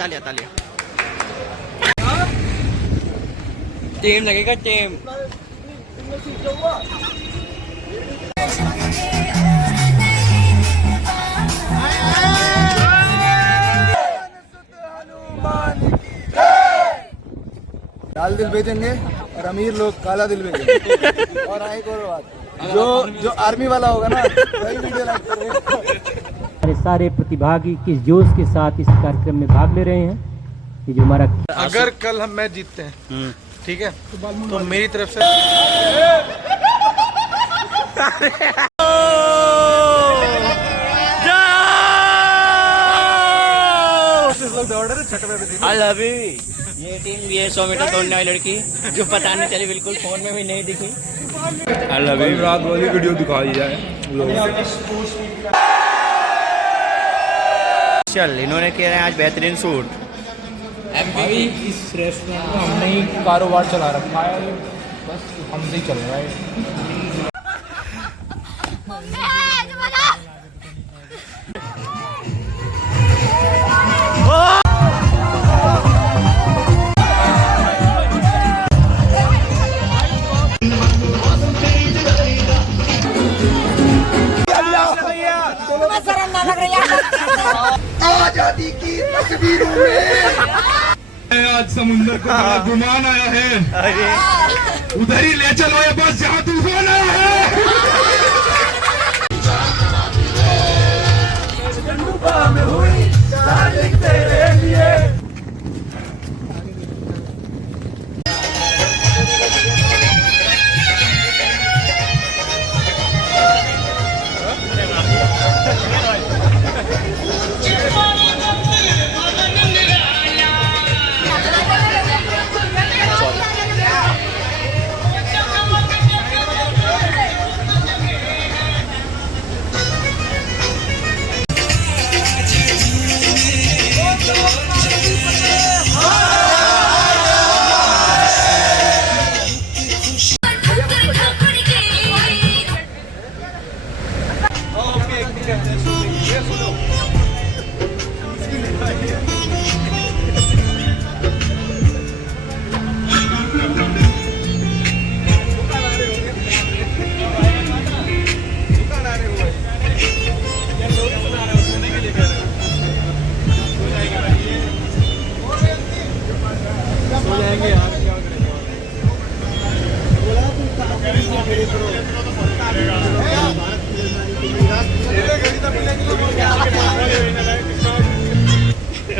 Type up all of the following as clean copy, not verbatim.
तालिया team लगेगा team. लाल दिल बेचेंगे और अमीर लोग काला दिल बेचेंगे। और एक और बात, जो आर्मी वाला होगा ना वही वीडियो लाइक करेगा। सारे प्रतिभागी किस जोश के साथ इस कार्यक्रम में भाग ले रहे हैं। ये जो हमारा, अगर कल हम मैच जीतते हैं, ठीक है, तो मेरी तरफ से ये टीम, ये 100 मीटर दौड़ने वाली लड़की जो पता नहीं चली, बिल्कुल फोन में भी नहीं दिखी। रात वाली वीडियो दिखाई जाए लोगों को। चल, इन्होंने कह रहे हैं आज बेहतरीन सूट। भाई इस रेस्टोरेंट में हमने ही कारोबार चला रखा है, बस हमसे ही चल रहा है। आजादी की तस्वीरों में आज समुंदर को बड़ा गुमान आया है, उधर ही ले चलो ये बस जहाँ तूफान आया है।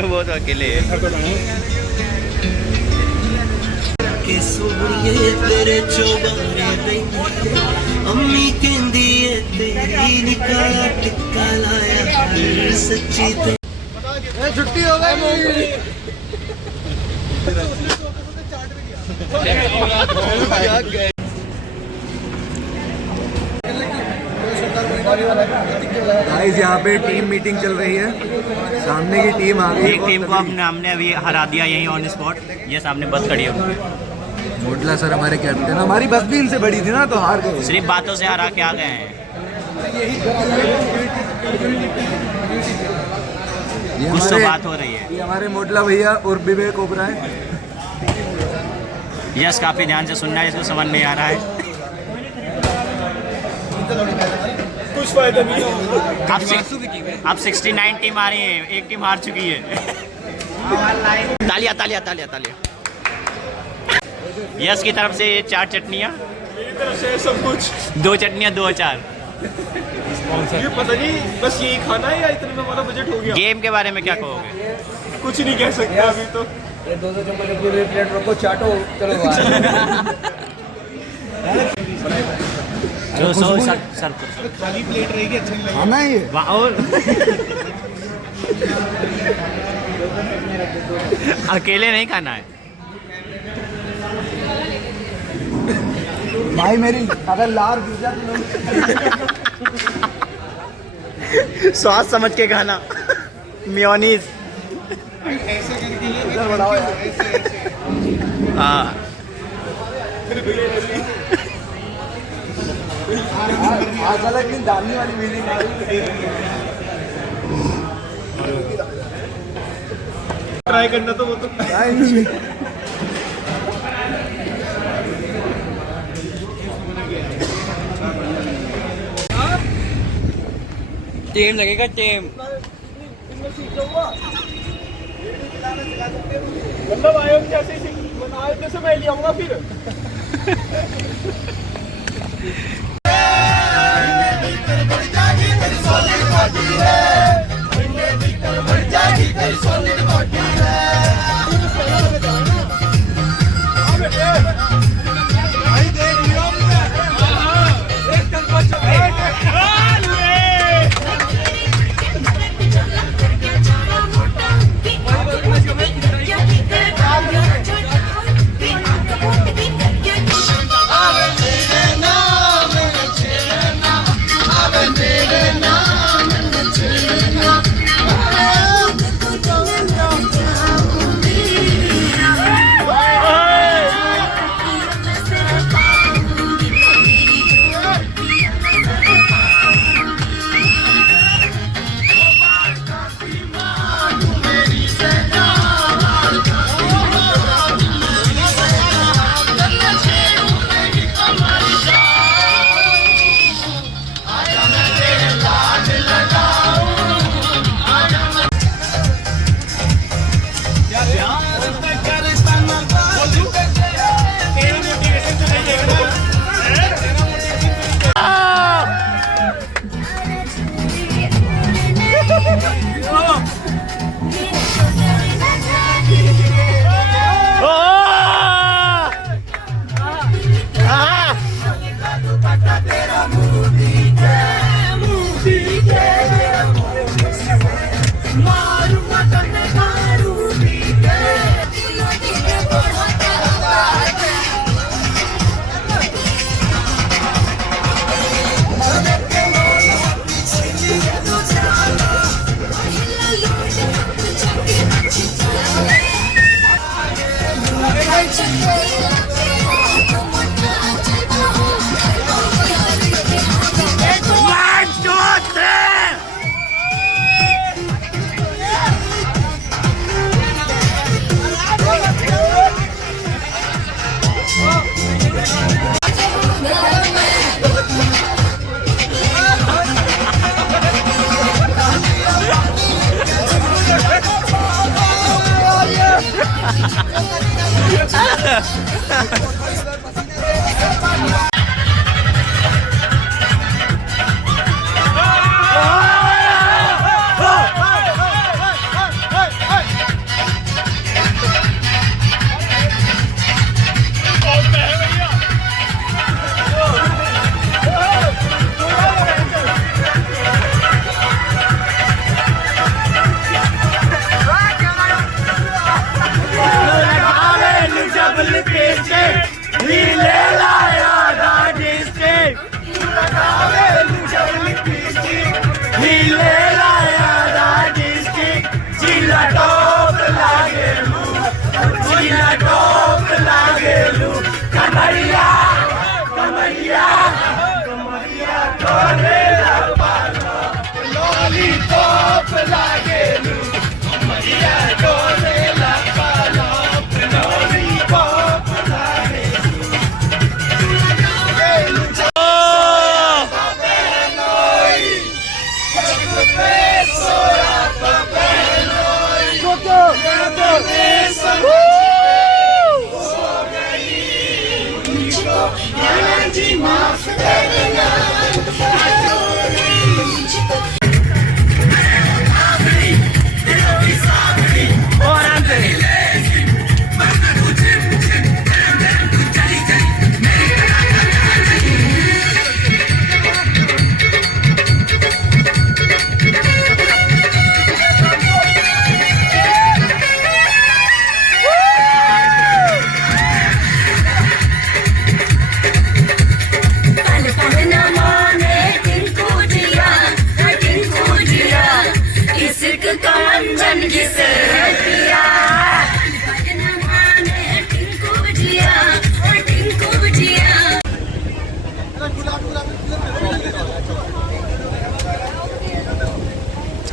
वो तो अकेले तेरे चौबारे अम्मी कहती है तेरी निकाला टिक्का लाया सच्ची छुट्टी हो गई। गाइस यहाँ पे टीम मीटिंग चल रही है, सामने की टीम आ गई। एक टीम को हमने अभी हरा दिया यहीं ऑन स्पॉट। ये सामने बस खड़ी है। मोटला सर हमारे कैप्टन, हमारी बस भी इनसे बड़ी थी ना, तो हार गए। सिर्फ बातों से हरा के आ गए हैं। कुछ तो बात हो रही है। ये हमारे मोटला भैया और विवेक ओबराय। यस, काफी ध्यान से सुनना है, इसको समझ नहीं आ रहा है। कुछ फायदा नहीं। अब 69 टीम आ रही है, एक टीम हार चुकी है। तालिया तालिया तालिया तालिया। यस की तरफ से 4 चटनियाँ, मेरी तरफ से सब कुछ। 2 चटनियाँ 2 अचार। ये पता नहीं बस यही खाना है या इतने में हमारा बजट हो गया। गेम के बारे में क्या कहोगे? कुछ नहीं कह सकते अभी तो। ये 200 चम्मच पूरे प्लेट रखो, चाटो, चलो जो सर खाली प्लेट रहेगी, अच्छी नहीं लगेगी। खाना है ये और अकेले नहीं खाना है भाई। मेरी अगर लार गिर जाती स्वाद समझ के खाना। मेयोनीज ऐसे करके इधर बढ़ाओ यार, ऐसे। हाँ, आज अलग दिन दानी वाली मीटिंग। ट्राई करना तो वो तो टेम लगेगा टेम। मतलब आयोग जैसे आयोग जैसे मैं ले आऊंगा फिर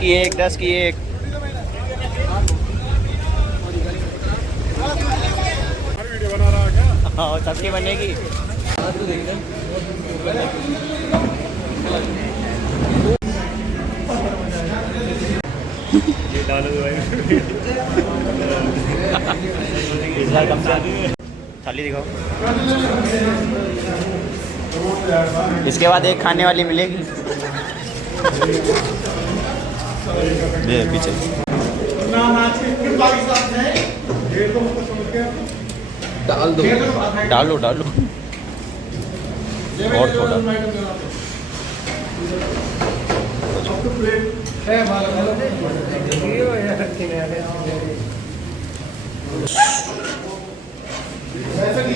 की एक 10 की एक हाँ सबकी बनेगी। थाली दिखाओ। इसके बाद एक खाने वाली मिलेगी। दे पीछे डाल लो और थोड़ा।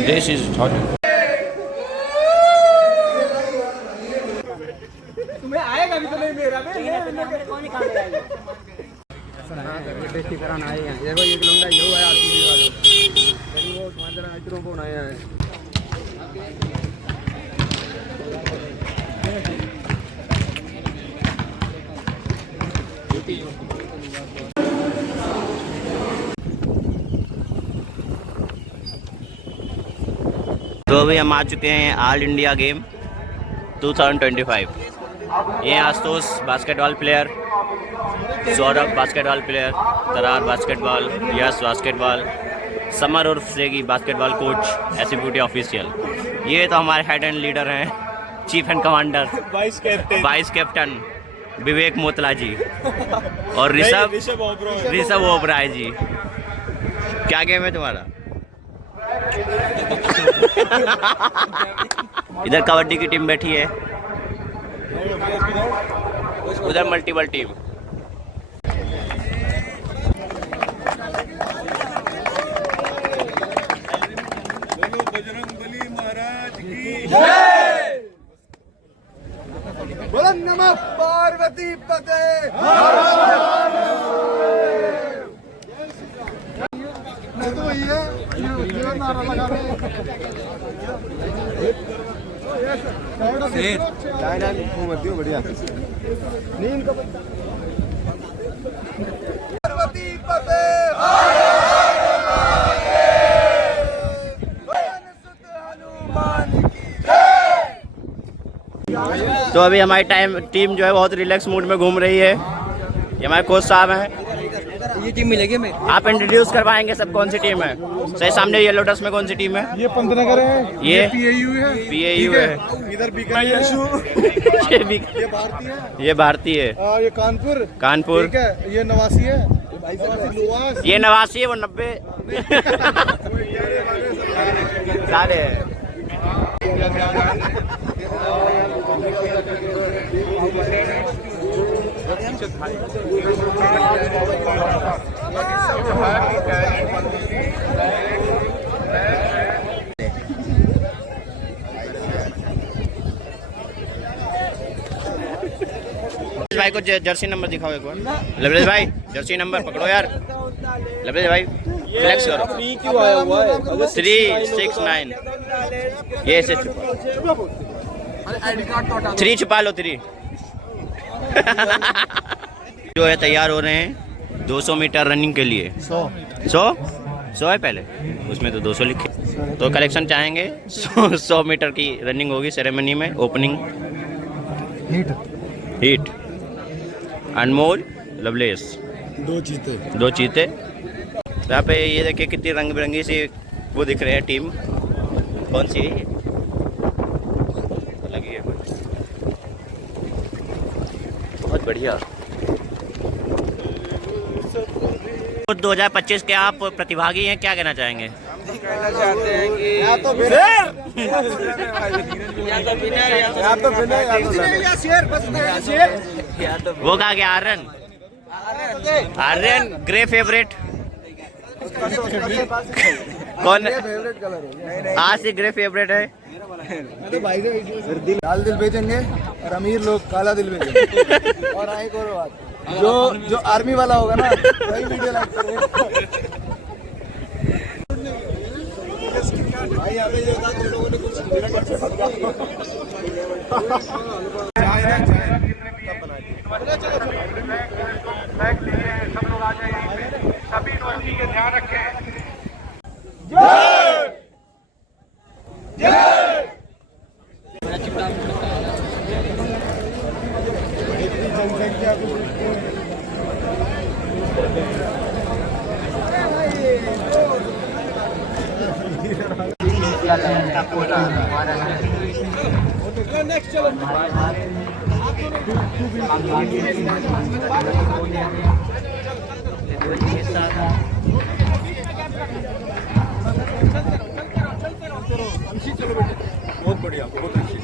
This is hot. तुम्हें आएगा भी तो नहीं मेरा में कौन खाएगा टेस्टी कराना आएगा। देखो ये लौंडा यो है आरसीबी वाले वो तुम्हारे तरह इतरों को बनाया है। तो अभी हम आ चुके हैं ऑल इंडिया गेम 2025। ये Ashutosh basketball player, Saurabh basketball player, Tarar basketball, Yash basketball, Samar उर्फ Segi basketball coach, SBT official. ये तो हमारे हेड एंड लीडर हैं, chief and commander, vice captain Vivek Motla ji और ऋषभ ओबराय जी। क्या गेम है तुम्हारा? इधर कबड्डी की टीम बैठी है, उधर मल्टीपल टीम। बजरंगबली महाराज की बोलो नमः पार्वती पते। तो वही है ये नारा लगा रहे हैं। बढ़िया नीम का पार्वती पते। तो अभी हमारी टीम जो है बहुत रिलैक्स मूड में घूम रही है। ये हमारे कोच साहब हैं। ये टीम मिलेगी हमें। आप इंट्रोड्यूस करवाएंगे सब कौन सी टीम है? सही सामने येलो ड्रेस में कौन सी टीम है? ये पंतनगर है, ये पीएयू है, पीएयू है, इधर बीकानेर है, ये भारतीय है, ये कानपुर ठीक है, ये नवासी है, ये 89 है, वो 90 सारे है। भाई को जर्सी नंबर दिखाओ एक बार। लवलेश भाई जर्सी नंबर पकड़ो यार। लवलेश भाई फ्लेक्स करो। 369 ये ऐसे 3 छुपा लो 3 जो है तैयार हो रहे हैं 200 मीटर रनिंग के लिए। 100 है पहले, उसमें तो 200 लिखे। तो कलेक्शन चाहेंगे 100 मीटर की रनिंग होगी सेरेमनी में। ओपनिंग हीट अनमोल लवलेश 2 चीते। तो यहाँ पे ये देखिए कितनी रंग बिरंगी सी वो दिख रहे हैं टीम। कौन सी है ये? लगी है बहुत बढ़िया। 2025 के आप प्रतिभागी हैं, क्या कहना चाहेंगे? कहना चाहते हैं कि या तो वो कहा गया आर्यन ग्रे फेवरेट कौन? फेवरेट कलर है आज से ग्रे फेवरेट है। तो भाई दिल लाल दिल भेजेंगे और अमीर लोग काला दिल भेजेंगे। और आए करो बात, जो आर्मी वाला होगा ना वही वीडियो लाइक करेगा। भाई अभी जो था तुम लोगों ने कुछ सब लोग आ जाइए, सभी यूनिवर्सिटी के ध्यान रखें। बहुत बढ़िया, बहुत अच्छी।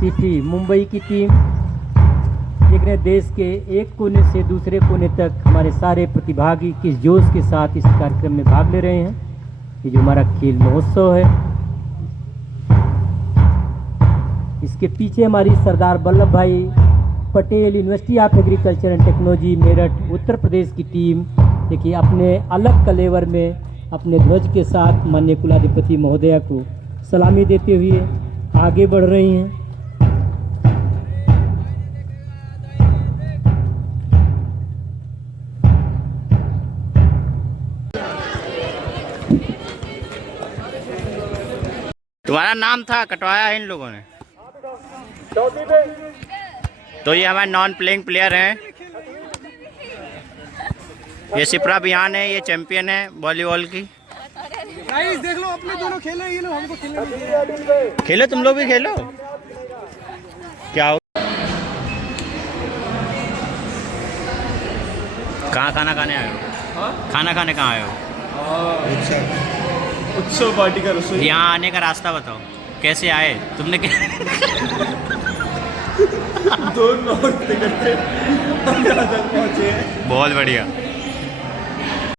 सिटी मुंबई की टीम देख रहे हैं, देश के एक कोने से दूसरे कोने तक हमारे सारे प्रतिभागी किस जोश के साथ इस कार्यक्रम में भाग ले रहे हैं। ये जो हमारा खेल महोत्सव है, इसके पीछे हमारी Sardar Vallabh Bhai Patel university of agriculture and technology Meerut Uttar Pradesh की टीम देखिए अपने अलग कलेवर में अपने ध्वज के साथ माननीय कुलाधिपति महोदया को सलामी देते हुए आगे बढ़ रही हैं। तुम्हारा नाम था, कटवाया है इन लोगों ने। तो ये हमारे नॉन प्लेइंग प्लेयर हैं। ये शिप्रा बिहान है, ये चैंपियन है वॉलीबॉल की। देख लो अपने दोनों खेल रहे, ये लोग हमको खेलने नहीं दे रहे। खेलो, तुम लोग भी खेलो। क्या हो? कहाँ खाना खाने आए हो? खाना खाने कहाँ आए हो? उत्सव पार्टी का रसोई। यहाँ आने का रास्ता बताओ, कैसे आए तुमने? दो नोट करते हम पहुंचे। बहुत बढ़िया।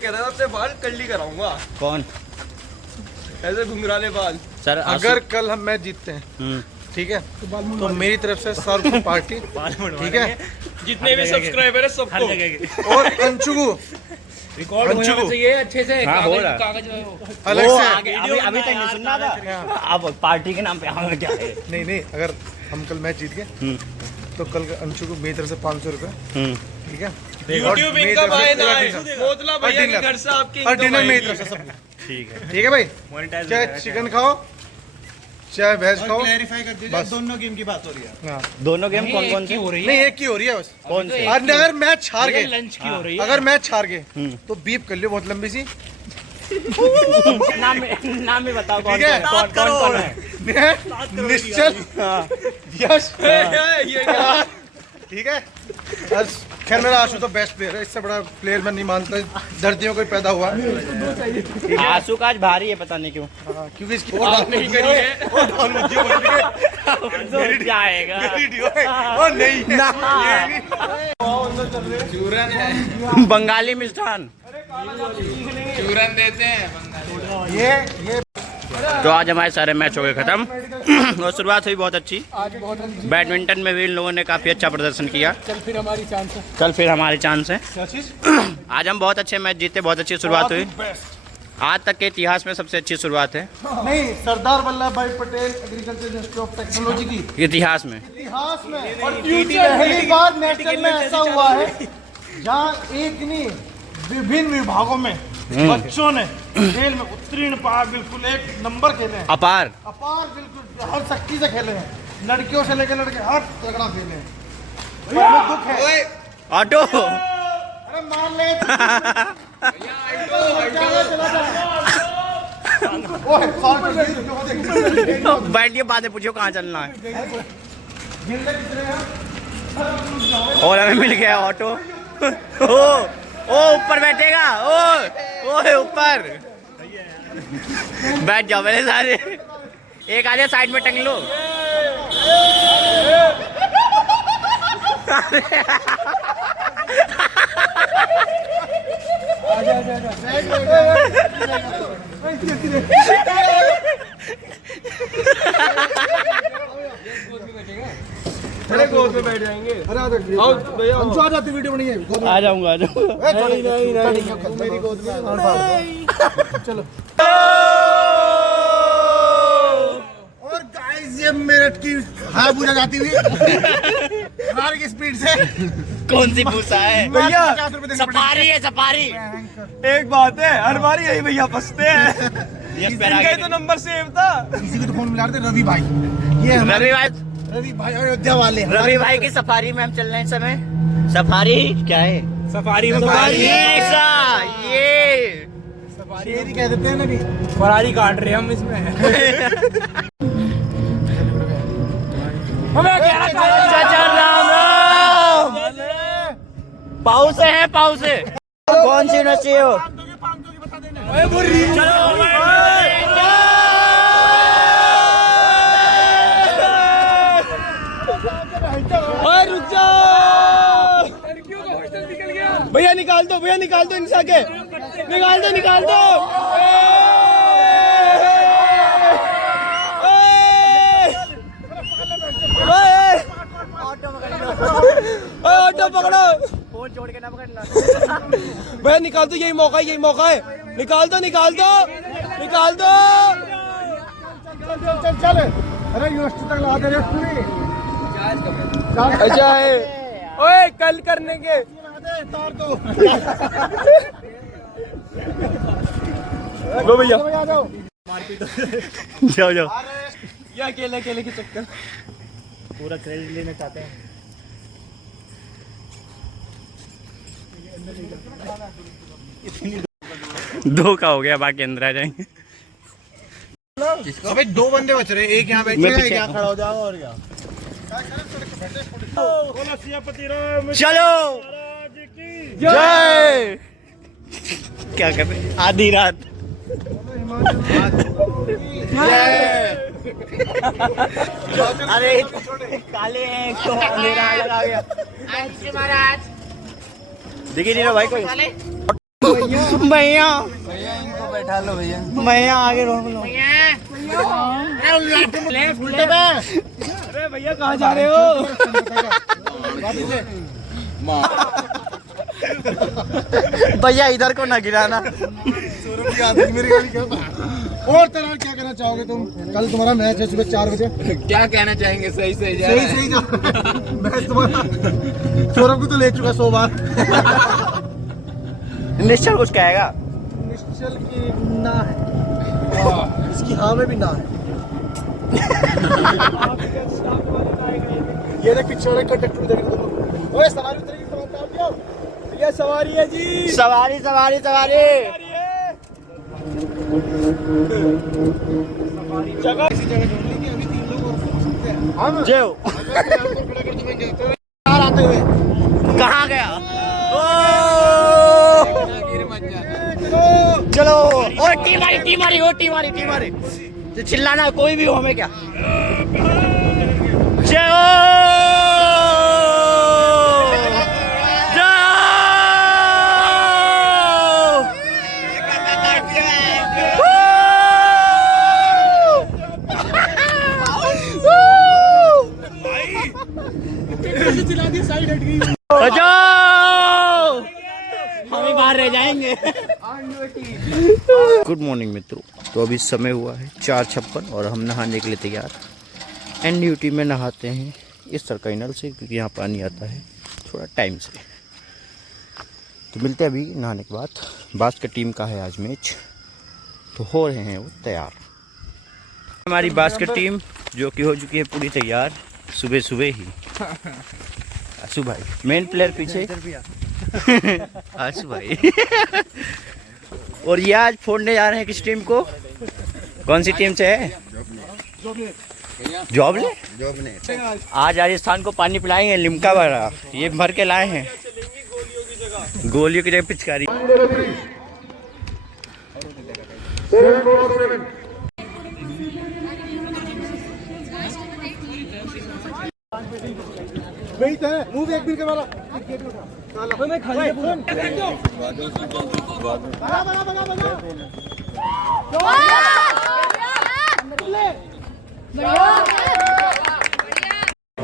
कह रहा था अपने बाल कर्ली कराऊंगा। कौन? ऐसे घुंघराले बाल। सर अगर कल हम मैच जीतते हैं, ठीक है, तो मेरी तरफ से सर्व पार्टी, ठीक है, जितने भी सब्सक्राइबर है सबको। और अंशु को रिकॉर्ड होना चाहिए अच्छे से। हाँ, हो रहा। कागज वो अलग वो से। आगे अभी तक नहीं सुनना था। अब पार्टी के नाम पे हमें क्या है? नहीं, अगर हम कल मैच जीत गए तो कल अंशु को मेरी तरफ से 500 रुपए, ठीक है। YouTube इनका भाई ना है, मोतला भैया के घर से आपकी और डिनर मेरी तरफ से सब। ठीक है भाई, चाहे चिकन खाओ चाहे वेज खाओ। क्लैरिफाई कर दीजिए, दोनों गेम की बात हो रही है। हाँ। दोनों गेम कौन कौन से? नहीं, एक की हो रही है बस। कौन से? अगर मैच हार गए, लंच की हो रही है। अगर मैच हार गए तो बीप कर लियो बहुत लंबी सी। नाम भी बताओ कौन ठीक है? कौन है? निश्चल, यश, ठीक है। खैर मेरा आशु तो बेस्ट प्लेयर है, इससे बड़ा प्लेयर मैं नहीं मानता, धरतियों को पैदा हुआ। आंसू का आज भारी है, पता नहीं क्यों। क्योंकि इसकी नहीं करी है। जाएगा चूरन है, बंगाली मिष्ठान। चूरन देते हैं। ये तो आज हमारे सारे मैच हो गए खत्म और शुरुआत हुई बहुत अच्छी। बैडमिंटन में भी इन लोगों ने काफी अच्छा प्रदर्शन किया। कल फिर हमारी चांस है। कल फिर हमारी चांस है। क्या चीज? आज हम बहुत अच्छे मैच जीते, बहुत अच्छी शुरुआत हुई। आज तक के इतिहास में सबसे अच्छी शुरुआत है नहीं, सरदार Vallabh Bhai Patel agriculture university of technology की इतिहास में। इतिहास में और पहली बार नेशनल में ऐसा हुआ है जहाँ एक नहीं विभिन्न विभागों में बच्चों ने खेल में उत्तीर्ण पार, बिल्कुल एक नंबर खेले हैं। अपार बिल्कुल हर शक्ति से खेले हैं, लड़कियों से लेकर लड़के हर तगड़ा खेले हैं। हमें दुख है। ऑटो अरे मान ले बैठ के बातें पूछो कहाँ चलना है। और हमें मिल गया ऑटो। ओ ऊपर बैठेगा। ओ ऊपर बैठ जाओ मेरे सारे। एक आधे साइड में टंग लो। अरे गोद में बैठ जाएंगे। अरे आओ भैया, अंशु आ जाती वीडियो बनी है। आ जाऊंगा। नहीं मेरी गोद में। चलो। और गाइस ये मेरठ की हापुजा जाती हुई कार की स्पीड से कौन सी भूसा है भैया सफारी है सफारी। एक बात है, हर बार यही भैया फंसते हैं। ये इनका ही तो नंबर सेव था। किसी को तो फोन मिला रहे थे, रवि भाई, ये रवि भाई, रवि भाई अयोध्या वाले रवि भाई की सफारी में हम चल रहे हैं इस समय। सफारी क्या है? सफारी में ये शेर ही कह देते हैं ना कि फरारी काट रहे हैं हम इसमें। हमें चाचा राम राम। पाउस है पाउस है। कौन सी यूनिवर्सिटी हो? रुक जाओ भैया, निकाल दो भैया, निकाल दो इनसे आगे, निकाल दो निकाल दो। ऑटो पकड़ो, फोन छोड़ के ना पकड़ना भैया, निकाल दो, यही मौका है, यही मौका है, निकाल दो निकाल दो निकाल दो। चल चल, अरे यूनिवर्सिटी तक ला दे रे पूरी। अच्छा है, ओए कल करने के तार दो। लो भैया, जाओ जाओ जाओ। ये अकेले अकेले के चक्कर। पूरा क्रेडिट लेना चाहते हैं। दो का हो गया, बाकी अंदर आ जाएंगे। अबे दो बंदे बच रहे, एक यहाँ बैठे मैं हैं, पीछे एक यहाँ खड़ा हो जाओ और क्या। चलो जय। क्या कर रहे? आधी रात। अरे काले हैं, तो अंधेरा लगा गया। देखिए नहीं रहा भाई कोई। भैया इनको बैठा लो भैया। भैया आगे रोक लो। अरे भैया कहाँ जा रहे हो? भैया इधर को ना गिराना। सौरभ की आदत मेरी गाड़ी क्या और तरह क्या कहना चाहोगे तुम? कल तुम्हारा मैच है सुबह 4 बजे। क्या कहना चाहेंगे? सही सही जा सही सही जा मैच तुम्हारा। सौरभ को तो ले चुका 100 बार। निश्चल कुछ कहेगा? निश्चल की ना है, इसकी हाँ में भी ना है। ये देख पीछे वाले कंडक्टर देख रहे हो। ओए सवारी उतरेगी, भैया सवारी है जी, सवारी सवारी सवारी। जगह ऐसी जगह ढूंढनी कि अभी 3 लोग और सो सकते हैं। हम जेव खड़ा कर देंगे तो यार आते हुए कहाँ गया? चलो ओ टी मारी टी मारी ओ टी मारी टी मारी। तो चिल्लाना कोई भी हो, हमें क्या। जय हो हम ही बाहर रह जाएंगे। गुड मॉर्निंग मित्रों, तो अभी समय हुआ है 4:56 और हम नहाने के लिए तैयार। NUT में नहाते हैं इस सरकारी नल से, क्योंकि यहाँ पानी आता है थोड़ा टाइम से। तो मिलते हैं अभी नहाने के बाद। बास्केट टीम का है आज मैच, तो हो रहे हैं वो तैयार। हमारी बास्केट टीम जो कि हो चुकी है पूरी तैयार सुबह सुबह ही। आशु भाई मेन प्लेयर पीछे। आशु भाई और ये आज फोड़ने जा रहे हैं किस टीम को? कौन सी टीम से है? जॉबले। आज राजस्थान को पानी पिलाएंगे, लिम्का भरा ये भर के लाए हैं। गोलियों की जगह पिचकारी। वेट है, मूव एक मिनट के वाला। मैं खाली बगा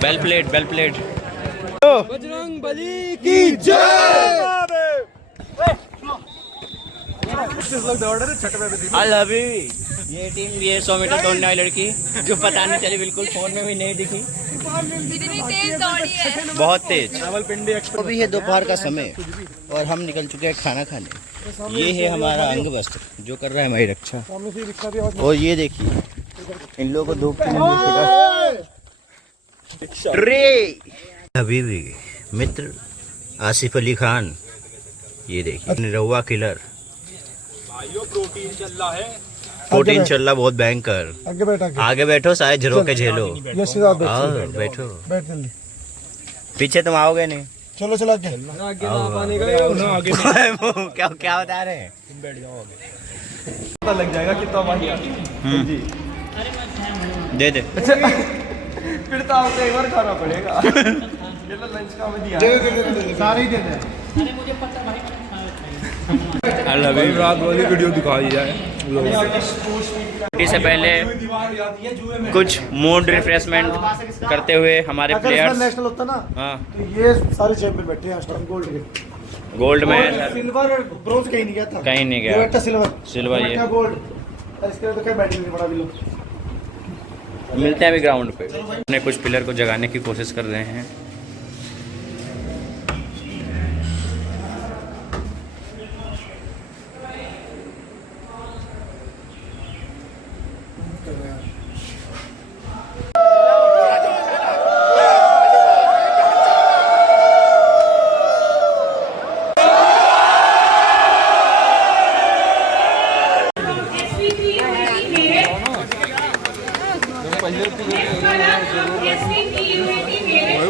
bell plate bell plate. Bajrang Bali की जय। I love you। ये टीम, ये 100 मीटर दौड़ने वाली लड़की जो पता नहीं चली, बिल्कुल फोन में भी नहीं दिखी, इतनी तेज दौड़ी है। बहुत तेज। अभी है दोपहर का समय और हम निकल चुके हैं खाना खाने। ये है हमारा अंग वस्त्र जो कर रहा है हमारी रक्षा। और ये देखिए इन लोगों को धूप हबीबी मित्र आसिफ अली खान, ये देखिए निरहुआ किलर। प्रोटीन चल रहा है, प्रोटीन चल रहा बहुत भयंकर। आगे बैठो सारे झरोके झेलो। आओ बैठो, पीछे तुम आओगे नहीं। चलो चलो आगे। क्या क्या बता रहे हैं? पता लग जाएगा कितना पानी। दे दे। फिर तो आपको एक बार खाना पड़ेगा। ये लो लंच का हमें दिया। सारे ही दे दे। रात वाली वीडियो दिखा दी जाए। इससे पहले कुछ मूड रिफ्रेशमेंट करते हुए हमारे प्लेयर्स, नेशनल होता ना, हाँ तो ये सारे चैंपियन बैठे हैं गोल्ड के। गोल्ड में सिल्वर और ब्रोंज कहीं नहीं गया था। कहीं नहीं ये गया। बैठा सिल्वर, सिल्वर ये। बैठा गोल्ड। इसके तो कहीं बैटिंग नहीं पड़ा भी लोग। मिलते हैं अभी ग्राउंड पे। अपने कुछ प्लेयर को जगाने की कोशिश कर रहे हैं।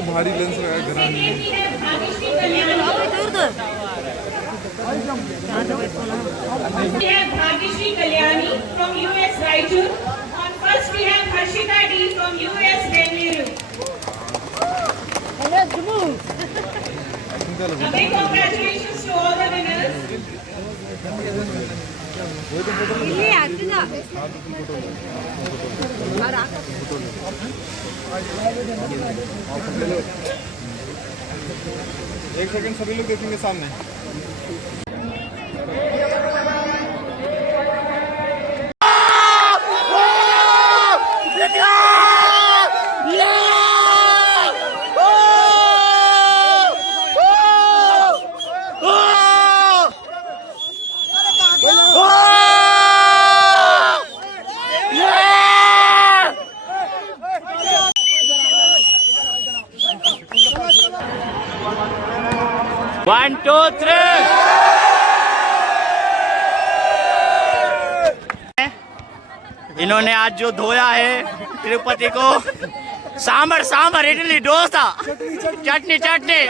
भारी लेंस लगाया घर We have Bhagyashree Kalyani from US Raichur. On first we have Harshita D from US Bengaluru. A big congratulations to all the winners. एक सेकंड सभी लोग देखेंगे सामने। One, two, three. इन्होंने आज जो धोया है तिरुपति को, सांभर सांभर इडली डोसा चटनी चटनी।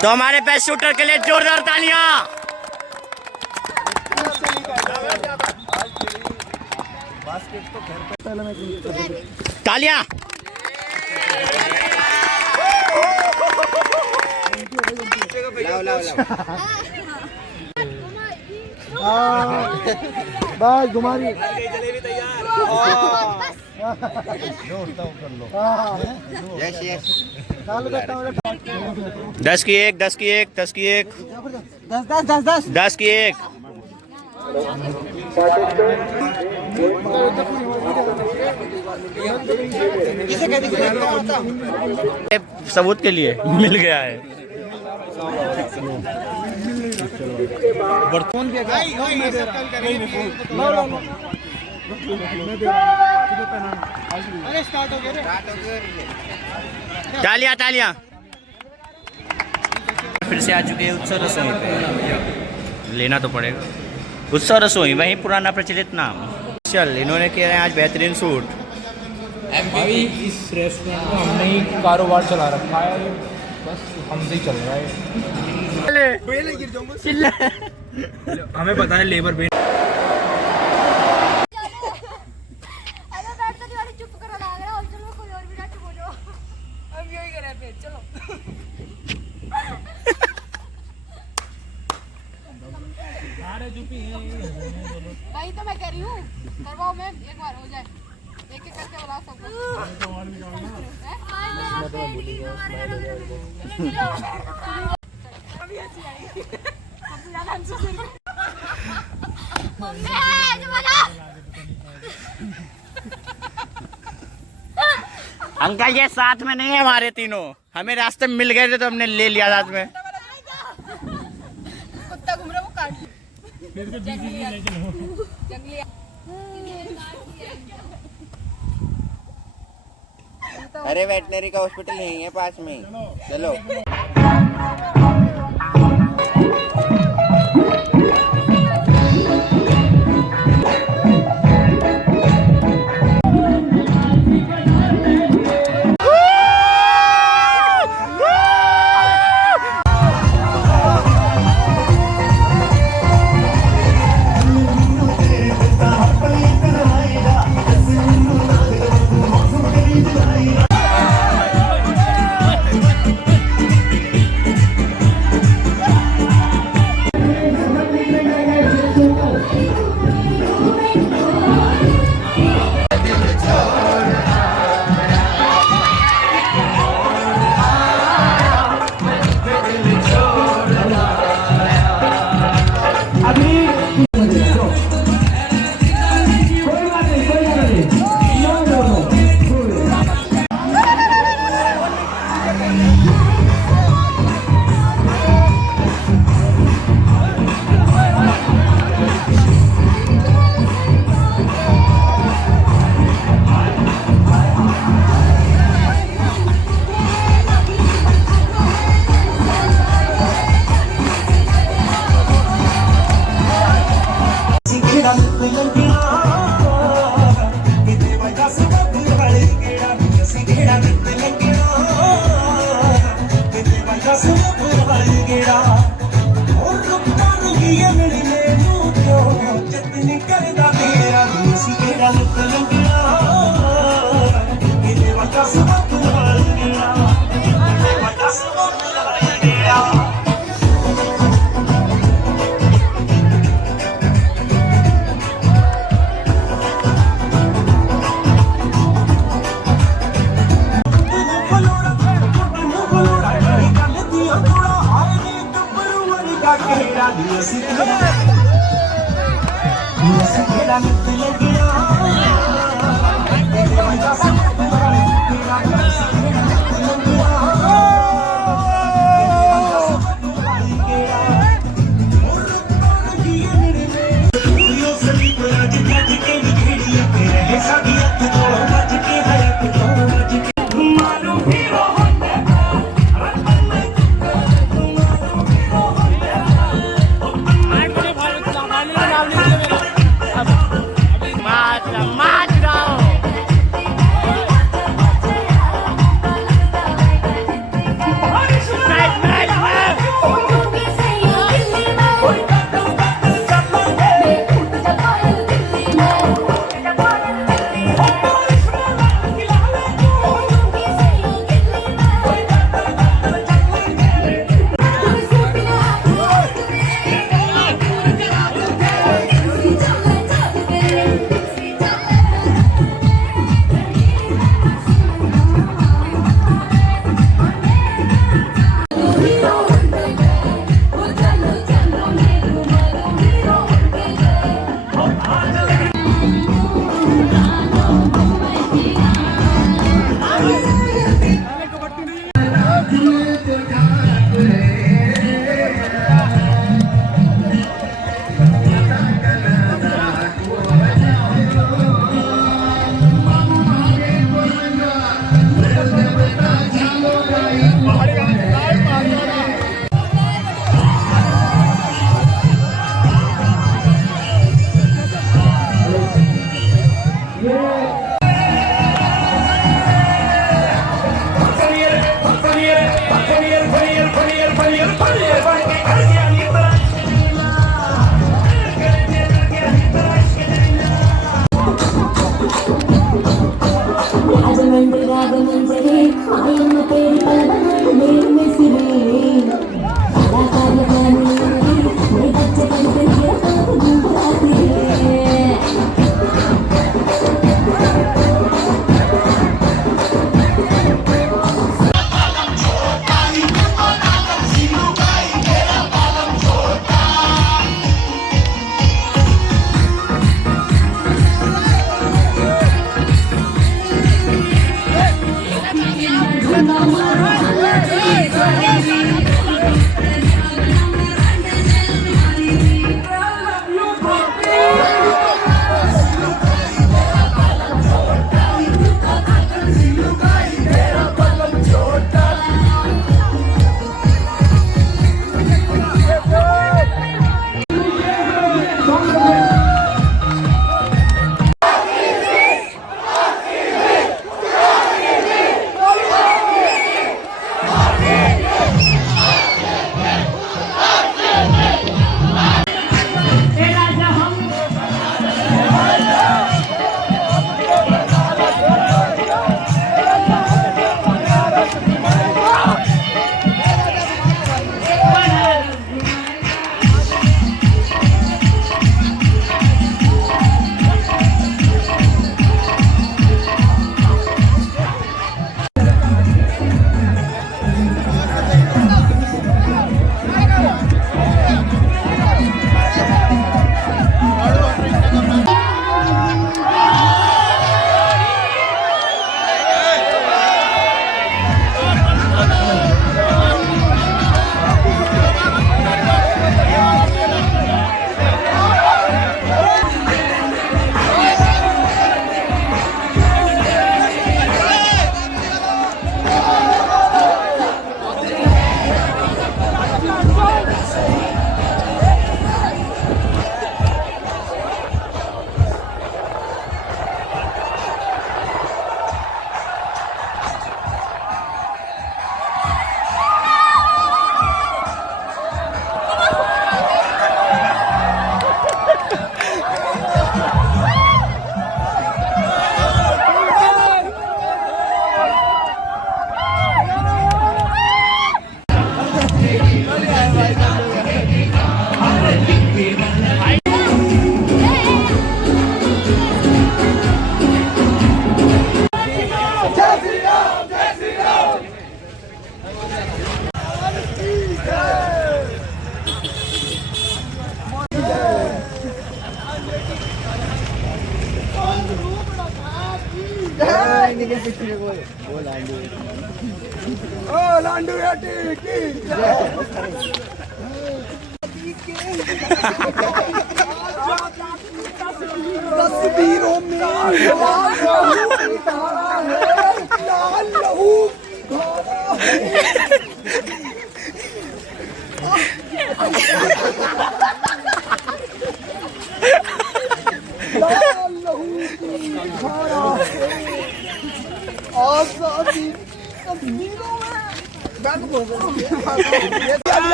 तो हमारे बेस्ट शूटर के लिए जोरदार तालियां। तालियां। बस घुमारी। दस की एक, 10 की 1, 10 की 1, 10 की 1। सबूत के लिए मिल गया है। तालियां तालियां। फिर से आ चुके हैं उत्सव रसोई पे। लेना तो पड़ेगा। उत्सव रसोई वही पुराना प्रचलित नाम। चल इन्होंने किया है आज बेहतरीन सूट। भाई इस रेस्टोरेंट में हमने ही कारोबार चला रखा है, बस हमसे ही चल रहा है। हमें पता है लेबर बेन। भाई तो मैं कह रही हूँ, करवाओ मैम, एक बार हो जाए, एक एक करके बुला सबको। अंकल ये साथ में नहीं है हमारे तीनों, हमें रास्ते में मिल गए थे तो हमने ले लिया साथ में। कुत्ता घूम रहा है, वो काट जंगली। अरे वेटनरी का हॉस्पिटल यहीं है पास में, चलो।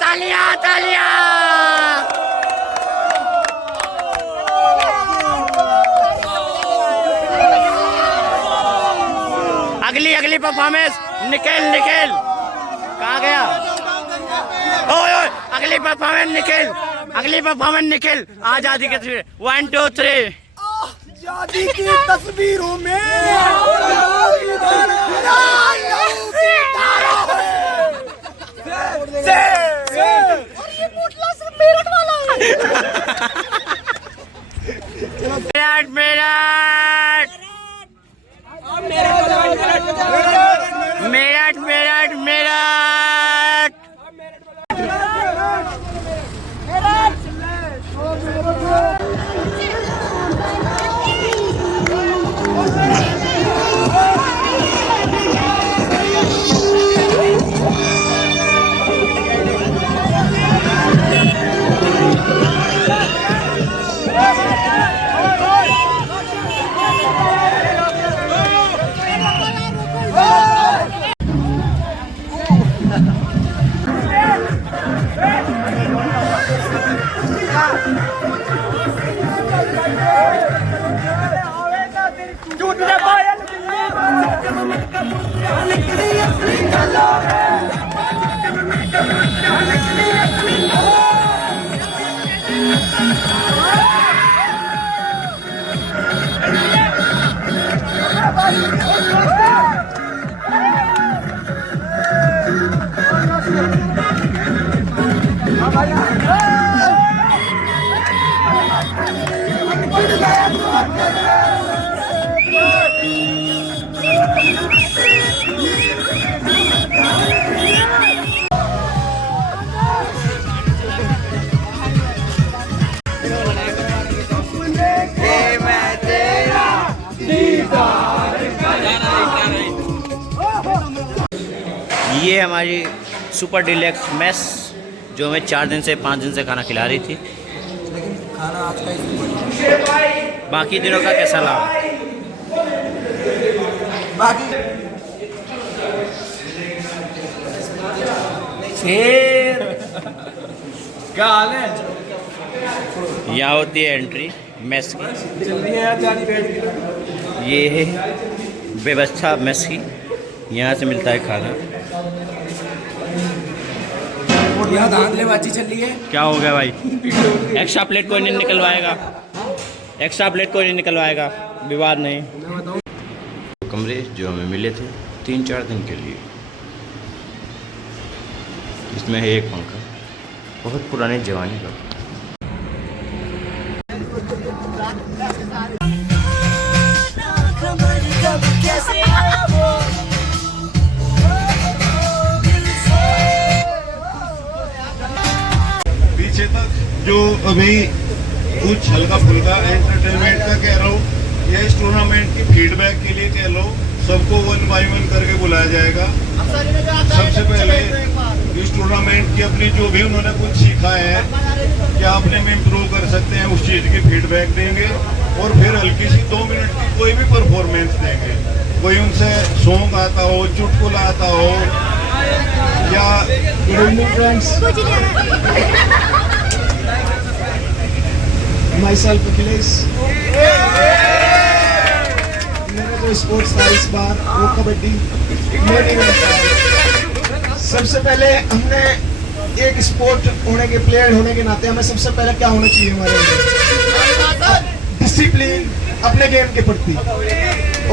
तालियां तालियां। अगली अगली परफॉर्मेंस निखिल निखिल कहाँ गया? ओए ओए अगली परफॉर्मेंस निखिल, अगली परफॉर्मेंस निखिल। आजादी की तस्वीर 1 2 3। आजादी की तस्वीरों में मेरठ मेरठ मेरठ मेरठ मेरठ। ये हमारी सुपर डिलेक्स मेस जो हमें 4 दिन से 5 दिन से खाना खिला रही थी। खाना आज का ही बाकी दिनों का कैसा लगा? बाकी क्या हाल है? यहाँ होती है एंट्री मेस की। जल्दी है यार, जानी बैठ गई। ये है व्यवस्था मेस की, यहाँ से मिलता है खाना। यहाँ धांधलेबाजी चल रही है। क्या हो गया भाई? एक्स्ट्रा प्लेट कोई नहीं निकलवाएगा, एक्स्ट्रा प्लेट कोई नहीं निकलवाएगा, विवाद नहीं। कमरे जो हमें मिले थे 3-4 दिन के लिए, इसमें है एक पंखा, बहुत पुराने जमाने का। पीछे तक जो अभी कुछ हल्का फुल्का एंटरटेनमेंट का कह रहा हूँ, या इस टूर्नामेंट की फीडबैक के लिए कह लो, सबको 1 by 1 करके बुलाया जाएगा। सबसे पहले इस टूर्नामेंट की अपनी जो भी उन्होंने कुछ सीखा है, क्या अपने में इम्प्रूव कर सकते हैं, उस चीज़ की फीडबैक देंगे। और फिर हल्की सी 2 मिनट की कोई भी परफॉर्मेंस देंगे। कोई उनसे सॉन्ग आता हो, चुटकुला आता हो, या good evening friends, my self Akhilesh. मेरा जो स्पोर्ट्स था इस बार वो कबड्डी। सबसे पहले हमने एक स्पोर्ट होने के, प्लेयर होने के नाते हमें सबसे पहले क्या होना चाहिए हमारे अंदर? अपने गेम के प्रति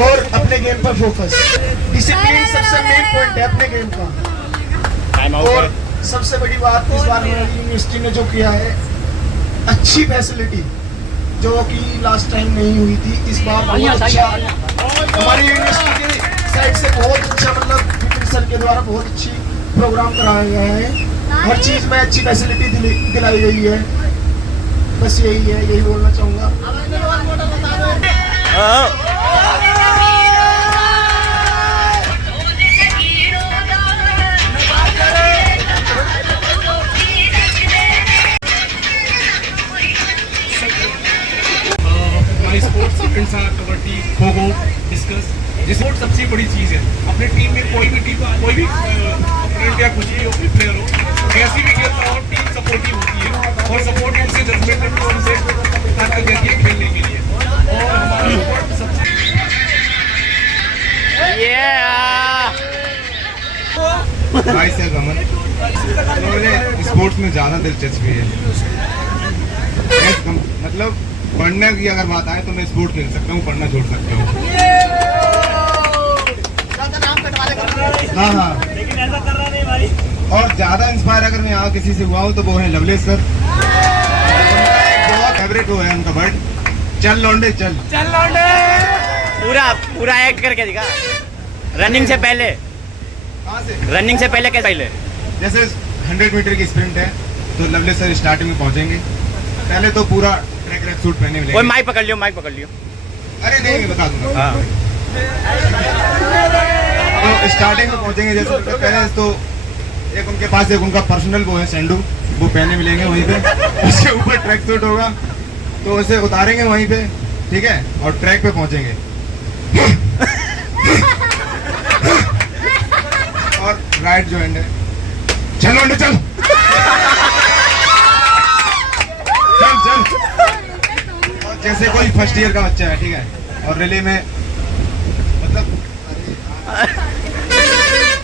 और अपने गेम पर फोकस। डिसिप्लिन सबसे मेन पॉइंट है अपने गेम का। और सबसे बड़ी बात इस बार हमारी यूनिवर्सिटी ने जो किया है, अच्छी फैसिलिटी जो कि लास्ट टाइम नहीं हुई थी, इस बार बहुत अच्छा हमारी यूनिवर्सिटी की साइड से बहुत अच्छा, मतलब विपिन सर के द्वारा बहुत अच्छी प्रोग्राम कराया गया है। हर चीज में अच्छी फैसिलिटी दिलाई गई है। बस यही है, यही बोलना चाहूँगा। हमारी स्पोर्ट्स इवेंट्स हैं, कबड्डी, खो खो, डिस्कस। ये स्पोर्ट्स सबसे बड़ी चीज़ है। अपने टीम में कोई भी अपोनेंट या कुछ भी प्लेयर हो, कैसी भी खेलता हो, टीम सपोर्टिव होती है और सपोर्टिव से जजमेंटल टोन से ताकत देती है खेलने के लिए। और हमारा स्पोर्ट सबसे भाई से रमन, मुझे स्पोर्ट्स में ज़्यादा दिलचस्पी है। मतलब पढ़ने की अगर बात आए तो मैं स्पोर्ट खेल सकता हूँ, पढ़ना छोड़ सकता हूँ। हाँ हाँ, लेकिन ऐसा कर रहा नहीं भाई। और ज़्यादा इंस्पायर अगर मैं यहाँ किसी से हुआ हूँ तो वो है लवलेश सर। बहुत फेवरेट वो है उनका वर्ड, चल लौंडे चल। चल लौंडे पूरा एक्ट करके दिखा। रनिंग से पहले, कहाँ से? रनिंग से पहले कैसे? पहले जैसे 100 मीटर की स्प्रिंट है तो लवलेश सर स्टार्टिंग में पहुँचेंगे। पहले तो पूरा ट्रैक सूट पहने मिलेंगे। कोई माइक पकड़ लियो, माइक पकड़ लियो। अरे नहीं, मैं बता दूंगा। हाँ, तो स्टार्टिंग में पहुंचेंगे जैसे पहले तो एक उनके पास एक उनका पर्सनल वो है सेंडू, वो पहने मिलेंगे वहीं पे। उसके ऊपर ट्रैक सूट होगा तो उसे उतारेंगे वहीं पे, ठीक है, और ट्रैक पे पहुंचेंगे। और राइट जो एंड है, चलो अंडे चल चल चल। और जैसे कोई फर्स्ट ईयर का बच्चा है, ठीक है, और रैली में मतलब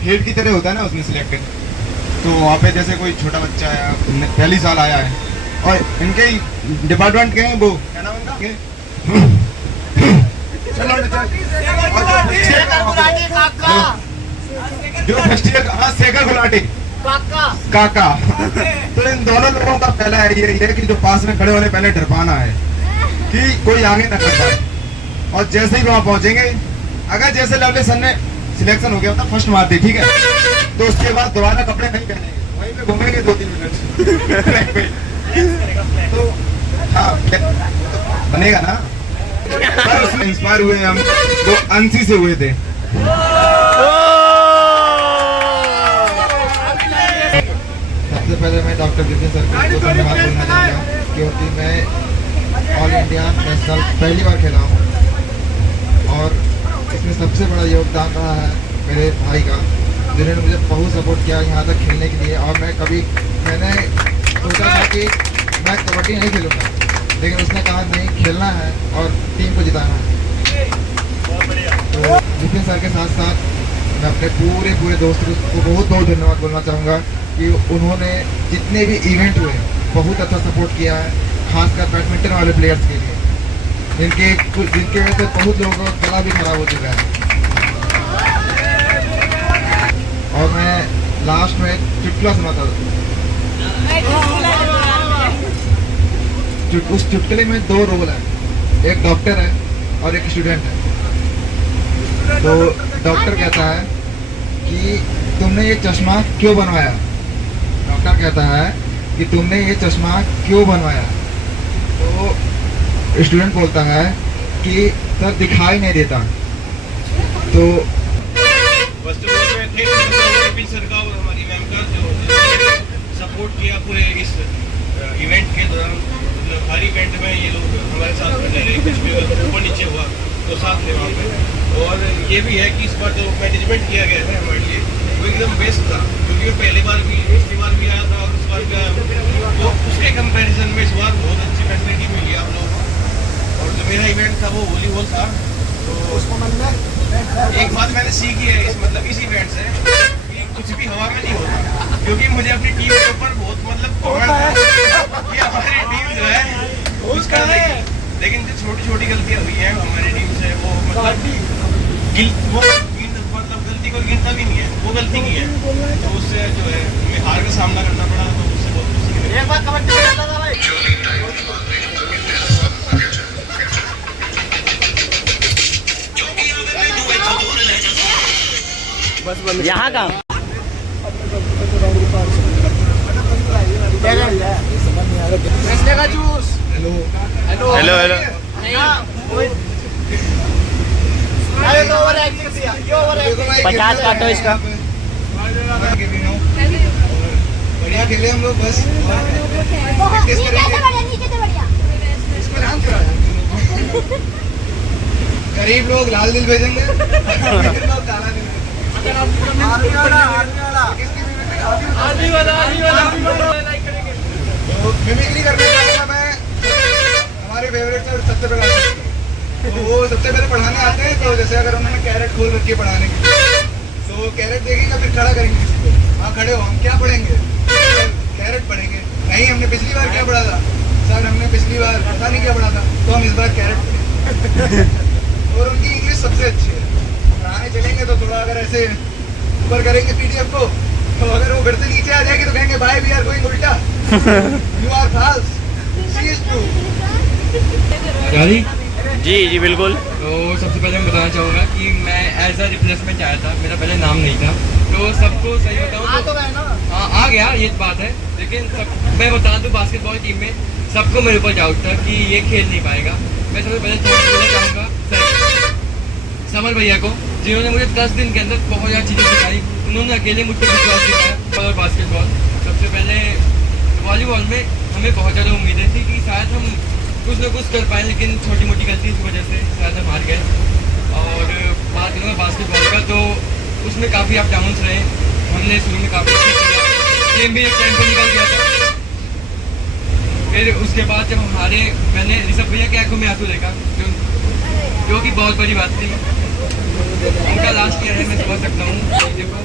हेड की तरह होता है ना उसमें सिलेक्टेड, तो वहाँ पे जैसे कोई छोटा बच्चा आया, पहली साल आया है और इनके ही डिपार्टमेंट के हैं, वो क्या नाम इनका? चलो जो फर्स्ट ईयर का, शेखर गुलाटी काका। तो इन दोनों लोगों का पहला आइडिया ये है कि जो पास में खड़े होने पहले डरपाना है कि कोई आगे न कर पाए। और जैसे ही वहाँ पहुंचेंगे, अगर जैसे लवली सर ने सिलेक्शन हो गया था, फर्स्ट मार दी, ठीक है, तो उसके बाद दोबारा कपड़े नहीं पहनेंगे, वहीं पे घूमेंगे 2-3 मिनट। तो हाँ, बनेगा ना। पर उसमें इंस्पायर हुए हम, वो अंशी से हुए थे। सबसे पहले मैं डॉक्टर विपिन सर को धन्यवाद बोलना चाहूँगा, क्योंकि मैं ऑल इंडिया नेशनल पहली बार खेला हूँ और इसमें सबसे बड़ा योगदान रहा है मेरे भाई का, जिन्होंने मुझे बहुत सपोर्ट किया यहाँ तक खेलने के लिए। और मैंने सोचा था कि मैं कबड्डी नहीं खेलूँगा, लेकिन उसने कहा नहीं, खेलना है और टीम को जिताना है। तो विपिन सर के साथ साथ मैं अपने पूरे दोस्तों को बहुत बहुत धन्यवाद बोलना चाहूँगा कि उन्होंने जितने भी इवेंट हुए बहुत अच्छा सपोर्ट किया है, खासकर बैडमिंटन वाले प्लेयर्स के लिए, जिनके वजह से बहुत लोगों का गला भी खराब हो चुका है। और मैं लास्ट में चुटकुला सुनाता था। उस चुटकुले में 2 रोल है, एक डॉक्टर है और एक स्टूडेंट है। तो डॉक्टर कहता है कि तुमने ये चश्मा क्यों बनवाया? डॉक्टर कहता है कि तुमने ये चश्मा क्यों बनवाया? तो स्टूडेंट बोलता है कि सर दिखाई नहीं देता। तो सर का और हमारी मैम का जो सपोर्ट किया पूरे इस इवेंट के दौरान, मतलब हर इवेंट में ये लोग हमारे साथ बने रहे, कुछ भी ऊपर नीचे हुआ तो साथ थे वहाँ पे। और ये भी है कि इस बार जो मैनेजमेंट किया गया था हमारे लिए वो एकदम बेस्ट था, क्योंकि मैं पहली बार भी पिछली बार भी आया था और इस बार भी आया हूँ, तो उसके कंपैरिजन में इस बार बहुत अच्छी फैसिलिटी मिली आप लोगों को। और जो मेरा इवेंट था वो वॉलीबॉल था, तो एक बात मैंने सीखी है इस इवेंट से कि कुछ भी हवा में नहीं होता, क्योंकि मुझे अपनी टीम के ऊपर बहुत मतलब कि हमारी टीम जो है उसका लेकिन जो छोटी छोटी गलतियां हुई हैं हमारी टीम से, वो मतलब गलती को गिनता भी नहीं है, वो गलती की है, तो उससे जो है हमें हार का सामना करना पड़ा, तो उससे बहुत खुशी मिली। एक बात कबड्डी में था भाई, यहाँ का हेलो हेलो 50 काटो इसका। बढ़िया खेले हम लोग, बस गरीब लोग लाल दिल भेजेंगे, काला दिल। मिमिक्री करने जाऊंगा मैं हमारे फेवरेट सर सबसे पहले, तो वो सबसे पहले पढ़ाने आते हैं, तो जैसे अगर उन्होंने कैरेट खोल रखी है पढ़ाने की, तो कैरेट देखेंगे फिर खड़ा करेंगे किसी को, हाँ खड़े हो, हम क्या पढ़ेंगे, कैरेट पढ़ेंगे, नहीं हमने पिछली बार क्या पढ़ा था सर, हमने पिछली बार पता नहीं क्या पढ़ा था, तो हम इस बार कैरेट पढ़ेंगे। और उनकी इंग्लिश सबसे अच्छी है, पढ़ाने चलेंगे तो थोड़ा अगर ऐसे ऊपर करेंगे पीडीएफ को, तो अगर वो घर से नीचे आ जाएगी तो कहेंगे बाय वी आर गोइंग उल्टा, you are false, she is true. जी जी बिल्कुल। तो सबसे पहले मैं बताना चाहूँगा कि मैं एज अ रिप्लेसमेंट आया था, मेरा पहले नाम नहीं था, तो सबको सही बताऊँ तो हाँ आ गया, ये बात है, लेकिन मैं बता दूँ बास्केटबॉल टीम में सबको मेरे ऊपर डाउट था कि ये खेल नहीं पाएगा। मैं सबसे पहले बोलना चाहूँगा समर भैया को, जिन्होंने मुझे 10 दिन के अंदर बहुत ज़्यादा चीज़ें सिखाई, उन्होंने अकेले मुझ पर विश्वास दिखाया और बास्केटबॉल। सबसे पहले वॉलीबॉल में हमें बहुत ज़्यादा उम्मीदें थी कि शायद हम कुछ ना कुछ कर पाएँ, लेकिन छोटी मोटी गलती की वजह से शायद हम हार गए। और बात करूँगा बास्केटबॉल का, तो उसमें काफ़ी अप डाउन्स रहे, हमने शुरू में काफ़ी अच्छा खेला, गेम भी एक टाइम पर निकल गया था, फिर उसके बाद जब हम हारे, मैंने ऋषभ भैया की आंखों में आंसू देखा, जो कि बहुत बड़ी बात थी। उनका लास्ट ईयर है, मैं समझ सकता हूँ चीज़ों को।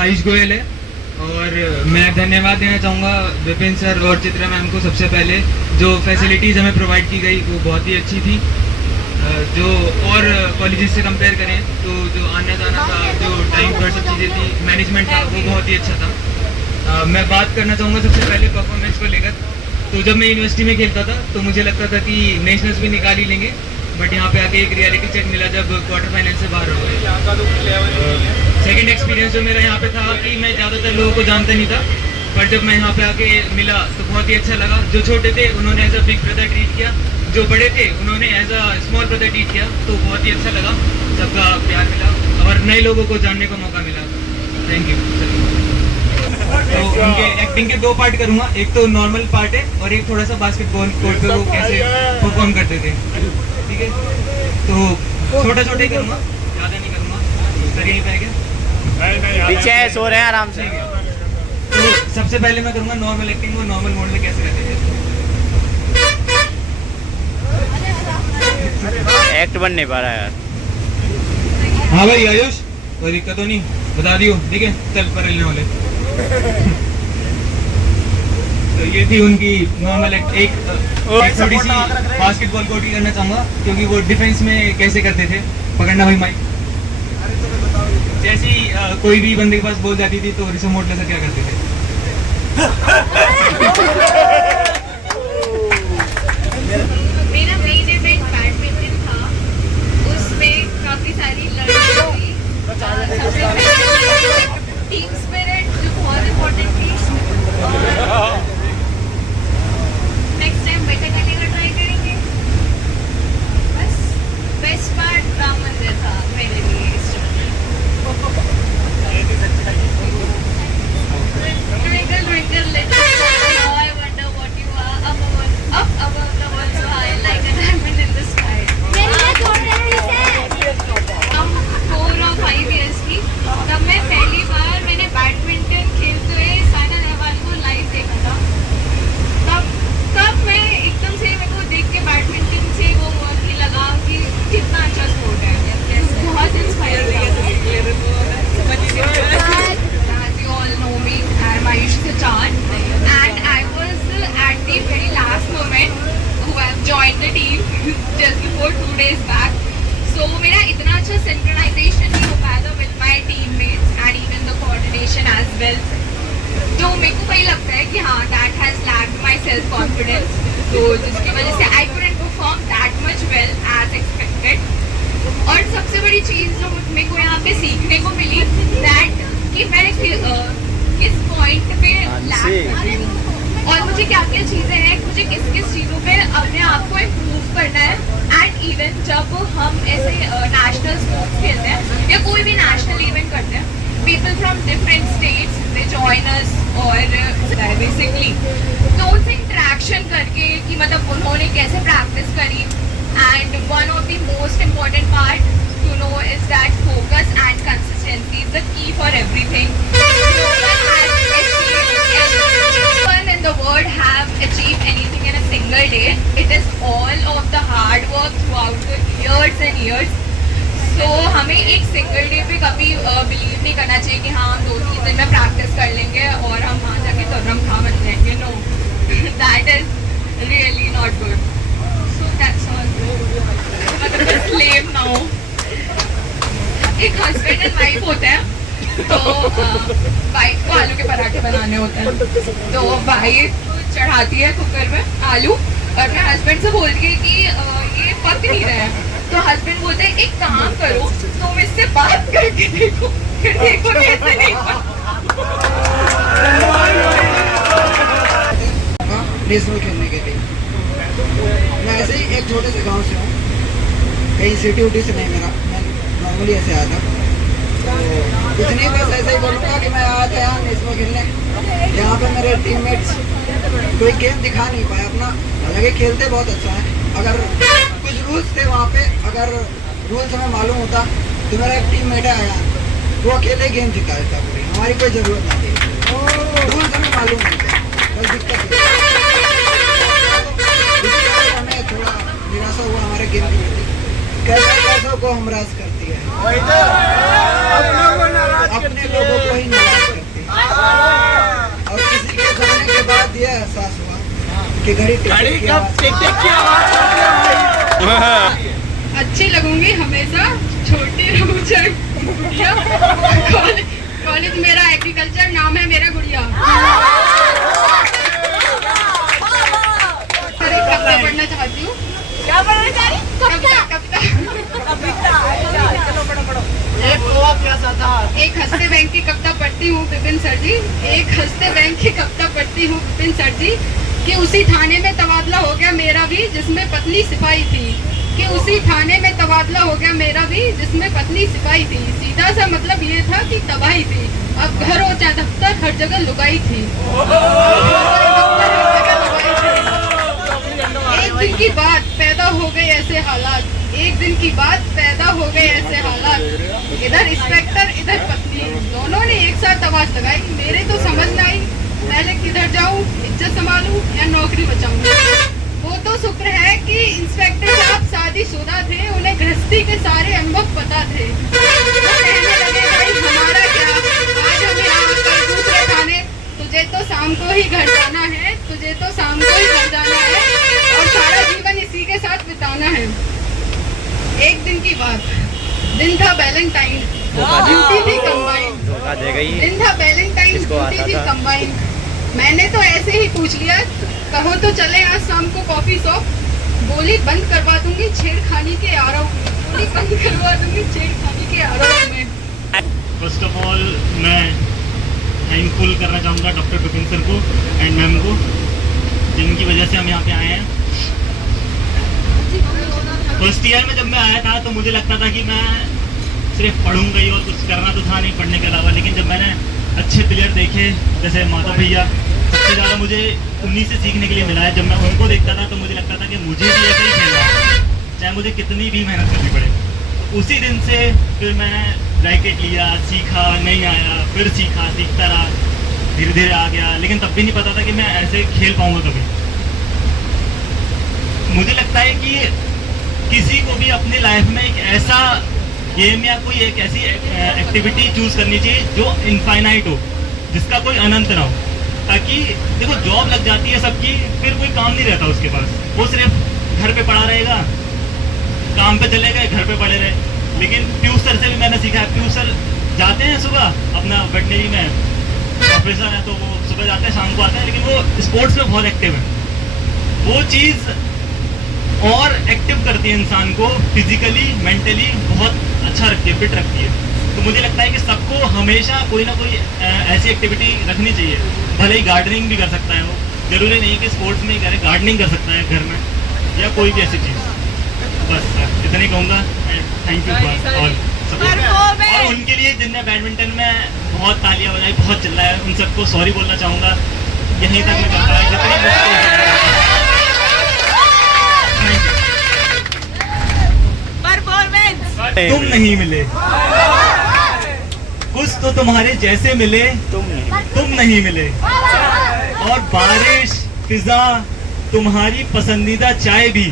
आयुष गोयल है, और मैं धन्यवाद देना चाहूँगा विपिन सर और चित्रा मैम को। सबसे पहले जो फैसिलिटीज़ हमें प्रोवाइड की गई वो बहुत ही अच्छी थी, जो और कॉलेजेस से कंपेयर करें तो जो आना जाना था, जो टाइम पर सब चीज़ें थी, मैनेजमेंट था, वो बहुत ही अच्छा था। मैं बात करना चाहूँगा सबसे पहले परफॉर्मेंस को लेकर। तो जब मैं यूनिवर्सिटी में खेलता था तो मुझे लगता था कि नेशनल्स भी निकाल ही लेंगे, बट यहाँ पे आके एक रियलिटी चेक मिला जब क्वार्टर फाइनल से बाहर हो गए। सेकंड एक्सपीरियंस जो मेरा यहाँ पे था कि मैं ज़्यादातर लोगों को जानता नहीं था, पर जब मैं यहाँ पे आके मिला तो बहुत ही अच्छा लगा। जो छोटे थे उन्होंने as a big brother treat किया, जो बड़े थे उन्होंने as a small brother treat किया, तो बहुत ही अच्छा लगा, सबका प्यार मिला और नए लोगों को जानने का मौका मिला। Thank you. तो उनके एक्टिंग के 2 पार्ट करूँगा, एक तो नॉर्मल पार्ट है और एक थोड़ा सा बास्केटबॉल कोर्ट पे वो कैसे परफॉर्म करते थे, ठीक है। तो छोटा छोटा ही करूँगा, ज़्यादा नहीं करूँगा, सर यहीं पे क्या पीछे सो रहे हैं आराम से। तो सबसे पहले मैं करूँगा नॉर्मल एक्टिंग, वो नॉर्मल मोड में कैसे करते थे। एक्ट बन नहीं पा रहा यार। हाँ भाई आयुष, कोई दिक्कत तो नहीं, बता दियो, ठीक है, चल पर लेने वाले। तो ये थी उनकी नॉर्मल एक्ट। एक थोड़ी सी बास्केटबॉल कोर्ट की करना चाहूँगा, क्योंकि वो डिफेंस में कैसे करते थे, पकड़ना भाई माइक, जैसी कोई भी बंदे के पास बॉल जाती थी तो ऋषभ मोटले से क्या करते थे। मेरा मेन इवेंट बैडमिंटन था, उसमें काफी सारी लड़ाई हुई। टीम स्पिरिट जो बहुत इम्पोर्टेंट थी, नेक्स्ट टाइम बेटर करने का ट्राई करेंगे। बस बेस्ट पार्ट राम मंदिर था मेरे लिए इस Twinkle, twinkle, little star, how I wonder what you are up above the world so high, like a diamond in the sky. हम 4 और 5 years वेल। तो मेरे को वही लगता है कि हाँ, that has lacked my self confidence, तो जिसकी वजह से I couldn't perform that much well as expected. और सबसे बड़ी चीज़ जो मेरे को यहाँ पे सीखने को मिली दैट कि मैं किस पॉइंट पे लैक कर रही हूँ और मुझे क्या क्या चीज़ें हैं, मुझे किस किस चीज़ों पे अपने आप को इम्प्रूव करना है। एंड इवन जब हम ऐसे नेशनल स्पोर्ट्स खेलते हैं या कोई भी नेशनल इवेंट करते हैं, people from different states they join us और basically तो उनसे इंटरेक्शन करके कि मतलब उन्होंने कैसे प्रैक्टिस करी। And one of the most important part to know is that focus and consistency is the key for everything. One in the world have achieved anything in a single day. It is all of the hard work throughout the years and years. तो हमें एक single day पे कभी believe नहीं करना चाहिए कि हाँ, 2-3 दिन में प्रैक्टिस कर लेंगे और हम वहाँ जाके तुर्रम खा बन जाएंगे। No, that is really not good. So that's all. मतलब बस लेम नाउ। एक हस्बैंड एंड वाइफ होते हैं, तो वाइफ को आलू के पराठे बनाने होते हैं, तो वाइफ चढ़ाती है कुकर में आलू और अपने हस्बैंड से बोलती है कि ये पक नहीं रहा है। तो हस्बैंड बोलते हैं एक काम करो, तुम इससे बात करके देखो, फिर देखो कैसे नहीं। नेशनल खेलने के लिए मैं ऐसे ही एक छोटे से गांव से हूँ, कहीं सिटी उटी से नहीं, मैं नॉर्मली ऐसे आया था। तो कुछ नहीं, बस ऐसे ही बोलूँगा कि मैं आया था यहाँ नेशनल खेलने। यहाँ पे मेरे टीममेट्स कोई गेम दिखा नहीं पाया अपना, हालांकि खेलते बहुत अच्छा है। अगर कुछ रूल्स थे वहाँ पे, अगर रूल्स हमें मालूम होता तो मेरा एक टीममेट है आया, वो अकेले गेम जिता देता पूरी, हमारी कोई ज़रूरत नहीं थी। रूल्स हमें मालूम नहीं थे, बस दिक्कत हमें थोड़ा निराशा हुआ हमारे गेम की प्रति। कैसा को हम राज करती है, अपने लोगों को ही नाराज करती है। और किसी के जाने के बाद यह एहसास हुआ कि घड़ी की आवाज अच्छी लगूंगी हमेशा, छोटी रहूं चाहे गुड़िया। कॉलेज मेरा एग्रीकल्चर, नाम है मेरा गुड़िया। कविता पढ़ना चाहती हूँ। क्या पढ़ना चाह रही? कविता। एक हंसते बैंक की कविता पढ़ती हूँ विपिन सर जी, एक हंसते बैंक की कविता पढ़ती हूँ विपिन सर जी, कि उसी थाने में तबादला हो गया मेरा भी जिसमें पत्नी सिपाही थी, कि उसी थाने में तबादला हो गया मेरा भी जिसमें पत्नी सिपाही थी। सीधा सा मतलब ये था कि तबाही थी, अब घर हो चाहे दफ्तर हर जगह लुगाई थी। एक दिन की बात पैदा हो गए ऐसे हालात, एक दिन की बात पैदा हो गए ऐसे हालात, इधर इंस्पेक्टर इधर पत्नी, दोनों ने एक साथ आवाज लगाई। मेरे तो समझ न आई पहले किधर जाऊं, इज्जत संभालूं या नौकरी बचाऊं। वो तो शुक्र है कि इंस्पेक्टर साहब शादीशुदा थे, उन्हें गृहस्थी के सारे अनुभव पता थे। वो कहने लगे भाई हमारा क्या, आज हम यहाँ कल दूसरे थाने, तुझे तो शाम को ही घर जाना है, तुझे तो शाम को ही घर जाना है और सारा जीवन इसी के साथ बिताना है। एक दिन की बात, दिन था वैलेंटाइन, ड्यूटी थी कंबाइन, दिन था वैलेंटाइन, ड्यूटी थी कंबाइन। मैंने तो ऐसे ही पूछ लिया, कहो तो चले आज शाम को कॉफी शॉप। बोली बंद करवा दूंगी छेड़खानी के आरोप, बोली बंद करवा दूंगी छेड़खानी के आरोप में। फर्स्ट ऑफ ऑल मैं थैंकफुल करना चाहूँगा डॉक्टर विपिन सर को एंड मैम को, जिनकी वजह से हम यहाँ पे आए हैं। फर्स्ट ईयर में जब मैं आया था तो मुझे लगता था कि मैं सिर्फ पढ़ूंगा ही और कुछ करना तो था नहीं पढ़ने के अलावा, लेकिन जब मैंने अच्छे प्लेयर देखे जैसे माधव भैया, सबसे ज़्यादा मुझे उन्हीं से सीखने के लिए मिला है। जब मैं उनको देखता था तो मुझे लगता था कि मुझे भी ऐसे ही खेलना है, चाहे मुझे कितनी भी मेहनत करनी पड़े। उसी दिन से फिर मैं रैकेट लिया, सीखा, नहीं आया, फिर सीखा, सीखता रहा, धीरे धीरे आ गया, लेकिन तब भी नहीं पता था कि मैं ऐसे खेल पाऊँगा कभी। मुझे लगता है कि किसी को भी अपनी लाइफ में एक ऐसा गेम या कोई एक ऐसी एक्टिविटी चूज करनी चाहिए जो इनफाइनाइट हो, जिसका कोई अनंत ना हो, ताकि देखो जॉब लग जाती है सबकी, फिर कोई काम नहीं रहता उसके पास, वो सिर्फ घर पे पड़ा रहेगा, काम पे चले गए, घर पे पड़े रहे। लेकिन पीयूष सर से भी मैंने सीखा, पीयूष सर जाते हैं सुबह अपना वेटनरी में प्रोफेसर हैं तो वो सुबह जाते हैं शाम को आते हैं, लेकिन वो स्पोर्ट्स में बहुत एक्टिव है। वो चीज़ और एक्टिव करती है इंसान को, फिजिकली मेंटली बहुत अच्छा रखती है, फिट रखती है। तो मुझे लगता है कि सबको हमेशा कोई ना कोई ऐसी एक्टिविटी रखनी चाहिए। भले ही गार्डनिंग भी कर सकता है वो, जरूरी नहीं कि स्पोर्ट्स में ही करे, गार्डनिंग कर सकता है घर में या कोई भी ऐसी चीज़। बस सर इतना ही कहूँगा। थैंक यू और उनके लिए जिनने बैडमिंटन में बहुत तालियां बजाई, बहुत चिल्लाया, उन सबको सॉरी बोलना चाहूँगा। यहीं तक मैं करता है। तुम नहीं मिले, कुछ तो तुम्हारे जैसे मिले, तुम नहीं मिले। और बारिश, फिजा, तुम्हारी पसंदीदा चाय भी,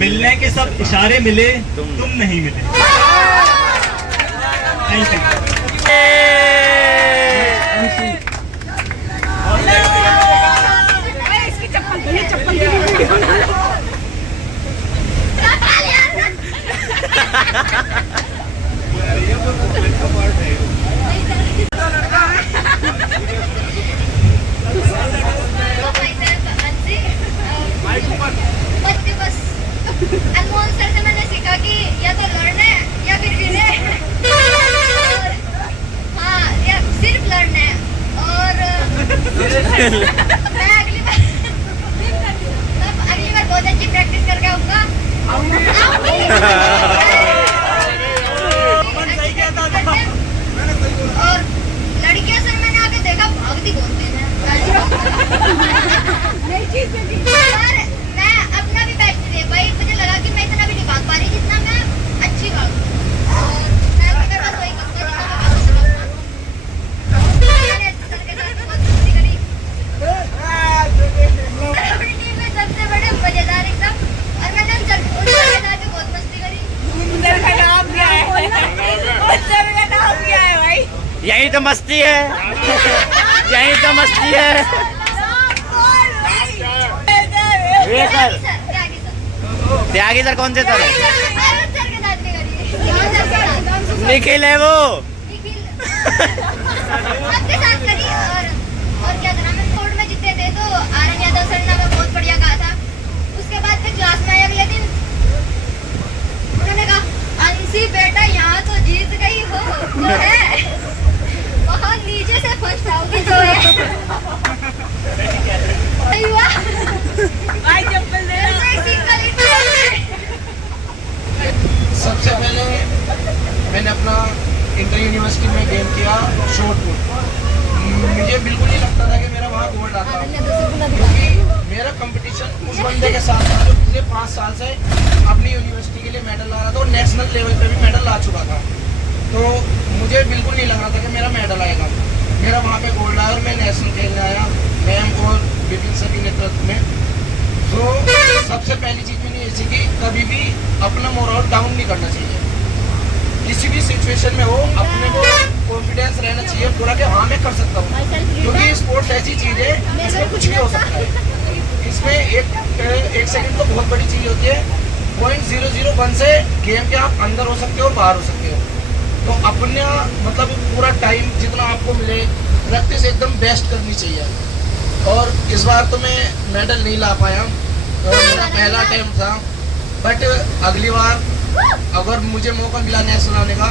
मिलने के सब इशारे मिले, तुम नहीं मिले। Thank you. अनमोल सर से मैंने सीखा कि या तो लड़ना है या फिर गिरना है। हाँ, या सिर्फ लड़ना है। और मैं अगली बार बहुत अच्छी प्रैक्टिस करके आऊँगा। और लड़कियां सर मैंने आगे देखा भागती बहुत तेज है। मैं अपना भी बेस्ट दे भाई, मुझे लगा कि मैं इतना भी नहीं भाग पा रही जितना मैं अच्छी भागूं। और मैं अपने पास वही करूँगा जितना मैंने सर के साथ बहुत मस्ती करी। अपनी टीम में सबसे बड़े मजेदार एकदम, और मैंने उन सर के साथ भी बहुत मस्ती करी। सर का नाम क्या है? सर का नाम क्या है भाई? यही तो मस्ती है, यही तो मस्ती है। ये सर त्यागी सर कौन से सर है? निखिल है वो। सबके साथ करी। और क्या था, मैं कोर्ट में जीते थे तो आर्यन यादव सर ने बहुत बढ़िया कहा था। उसके बाद फिर क्लास में आया अगले दिन, उन्होंने कहा अंशी बेटा यहाँ तो जीत गई हो, जो है बहुत नीचे से फर्स्ट आओगी जो है। सबसे पहले मैंने अपना इंटर यूनिवर्सिटी में गेम किया शॉट पुट। मुझे बिल्कुल नहीं लगता था कि मेरा वहाँ गोल्ड आता, क्योंकि मेरा कंपटीशन उस बंदे के साथ था जो पिछले 5 साल से अपनी यूनिवर्सिटी के लिए मेडल ला रहा था और नेशनल लेवल पे भी मेडल ला चुका था। तो मुझे बिल्कुल नहीं लग रहा था कि मेरा मेडल आएगा। मेरा वहाँ पे गोल्ड आया और मैं नेशनल खेलने आया, मैम और विपिन सर के नेतृत्व में। तो सबसे पहली चीज़ मैंने ये सीखी, कभी भी अपना मोरल डाउन नहीं करना चाहिए। किसी भी सिचुएशन में हो अपने को कॉन्फिडेंस रहना चाहिए पूरा कि हाँ मैं कर सकता हूँ, क्योंकि स्पोर्ट्स ऐसी चीज़ है इसमें कुछ भी हो सकता है। इसमें एक सेकंड तो बहुत बड़ी चीज़ होती है। 0.001 से गेम के आप अंदर हो सकते हो और बाहर हो सकते हो। तो अपना मतलब पूरा टाइम जितना आपको मिले प्रैक्टिस एकदम बेस्ट करनी चाहिए। और इस बार तो मैं मेडल नहीं ला पाया, मेरा पहला टाइम था, बट अगली बार अगर मुझे मौका मिला नेशनल आने का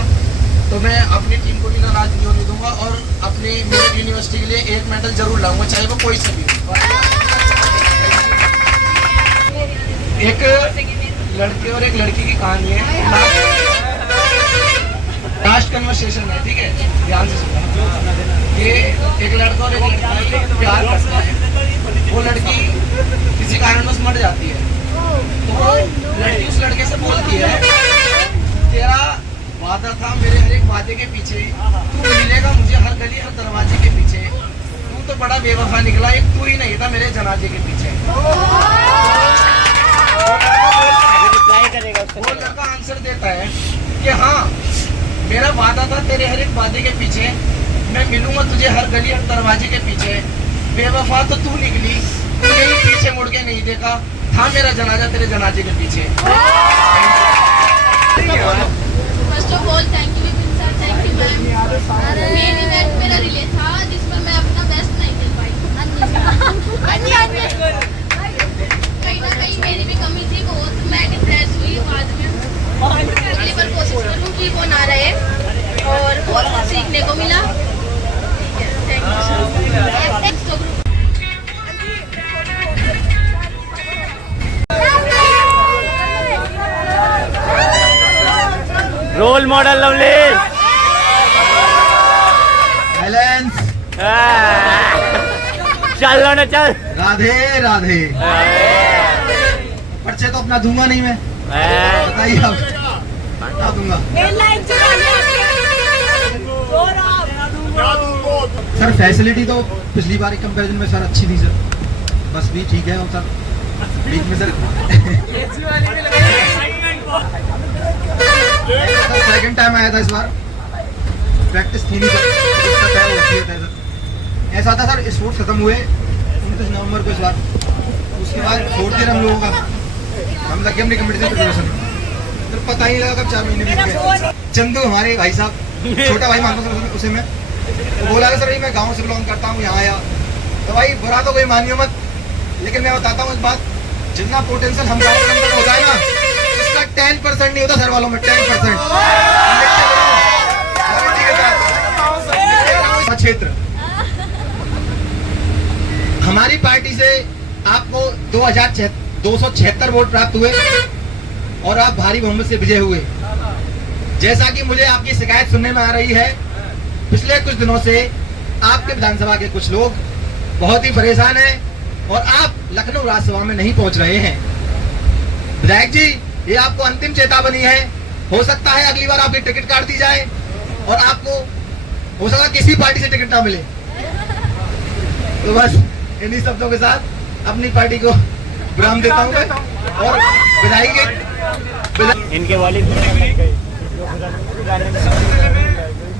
तो मैं अपनी टीम को भी नाराज नहीं होने दूंगा और अपनी मेरठ यूनिवर्सिटी के लिए एक मेडल जरूर लाऊंगा, चाहे वो कोई से भी हो। एक लड़के और एक लड़की की कहानी है, लास्ट कन्वर्सेशन है, ठीक है, ध्यान से सुनना। कि एक लड़का और एक लड़की प्यार करता है, वो लड़की किसी कारणवश मर जाती है, तो वो लड़की उस लड़के से बोलती है तेरा वादा था मेरे हर एक वादे के पीछे, तू मिलेगा मुझे हर गली हर दरवाजे के पीछे, तू तो बड़ा बेवफा निकला, एक तू ही नहीं था मेरे जनाजे के पीछे। वो लड़का आंसर देता है कि हाँ मेरा वादा था तेरे हर एक वादे के पीछे, मैं मिलूंगा तुझे हर गली हर दरवाजे के पीछे, बेवफा तो तू निकली, तूने ही पीछे मुड़ के नहीं देखा, था मेरा जनाजा तेरे जनाजे के पीछे। First of all thank you Vipin sir, thank you ma'am. Main event मेरा रिले था जिसमें मैं मॉडल लवली। बैलेंस। चल लो ना चल। राधे राधे। पर्चे तो अपना दूंगा नहीं मैं, बताइए आप। हटा दूंगा सर। फैसिलिटी तो पिछली बार के कंपैरिजन में सर अच्छी थी सर, बस भी ठीक है। और सर बीच में सर सेकंड टाइम आया था इस बार, प्रैक्टिस थी नहीं सर, सर ऐसा था सर। स्पोर्ट्स खत्म हुए 29 नवंबर को इस बार, उसके बाद छोड़ दिया हम लोगों का, हम लगे अपनी कंपटीशन प्रिपरेशन में, तो पता ही लगा कब 4 महीने बीत गए। चंदू हमारे भाई साहब, छोटा भाई मानता हूँ उसे मैं, तो बोला सर मैं गांव से बिलोंग करता हूँ, यहाँ आया तो भाई बुरा तो कोई मानियो मत, लेकिन मैं बताता हूँ इस बात, जितना पोटेंशियल हम गाँव के अंदर होता है ना, इसका 10% नहीं होता शहर वालों में, 10%। क्षेत्र हमारी पार्टी से आपको 276 वोट प्राप्त हुए और आप भारी बहुमत से विजय हुए। जैसा कि मुझे आपकी शिकायत सुनने में आ रही है, पिछले कुछ दिनों से आपके विधानसभा के कुछ लोग बहुत ही परेशान हैं और आप लखनऊ राज्यसभा में नहीं पहुंच रहे हैं। विधायक जी, ये आपको अंतिम चेतावनी है, हो सकता है अगली बार आपकी टिकट काट दी जाए और आपको हो सकता है किसी पार्टी से टिकट ना मिले। तो बस इन्हीं शब्दों के साथ अपनी पार्टी को विराम देता हूँ मैं और विधायक इनके वालिद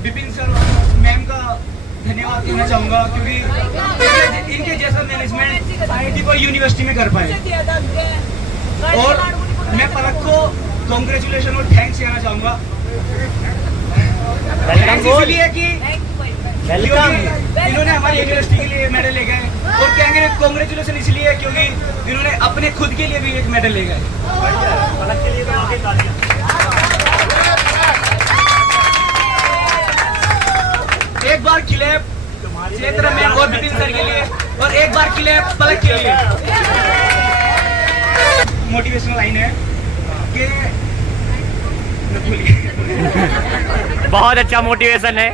विपिन सर मैम का धन्यवाद देना चाहूँगा, क्योंकि इनके जैसा मैनेजमेंट IIT को यूनिवर्सिटी में कर पाए। और मैं पलक को कॉन्ग्रेचुलेशन और थैंक्स कहना चाहूँगा, इसलिए कि इन्होंने हमारी यूनिवर्सिटी के लिए मेडल ले गए, और कहेंगे कॉन्ग्रेचुलेशन इसलिए क्योंकि इन्होंने अपने खुद के लिए भी एक मेडल ले गए। पलक के लिए एक बार क्लैप क्षेत्र में और विपिन सर के लिए, और एक बार क्लैप पलक के लिए। मोटिवेशनल लाइन है कि बहुत अच्छा मोटिवेशन है।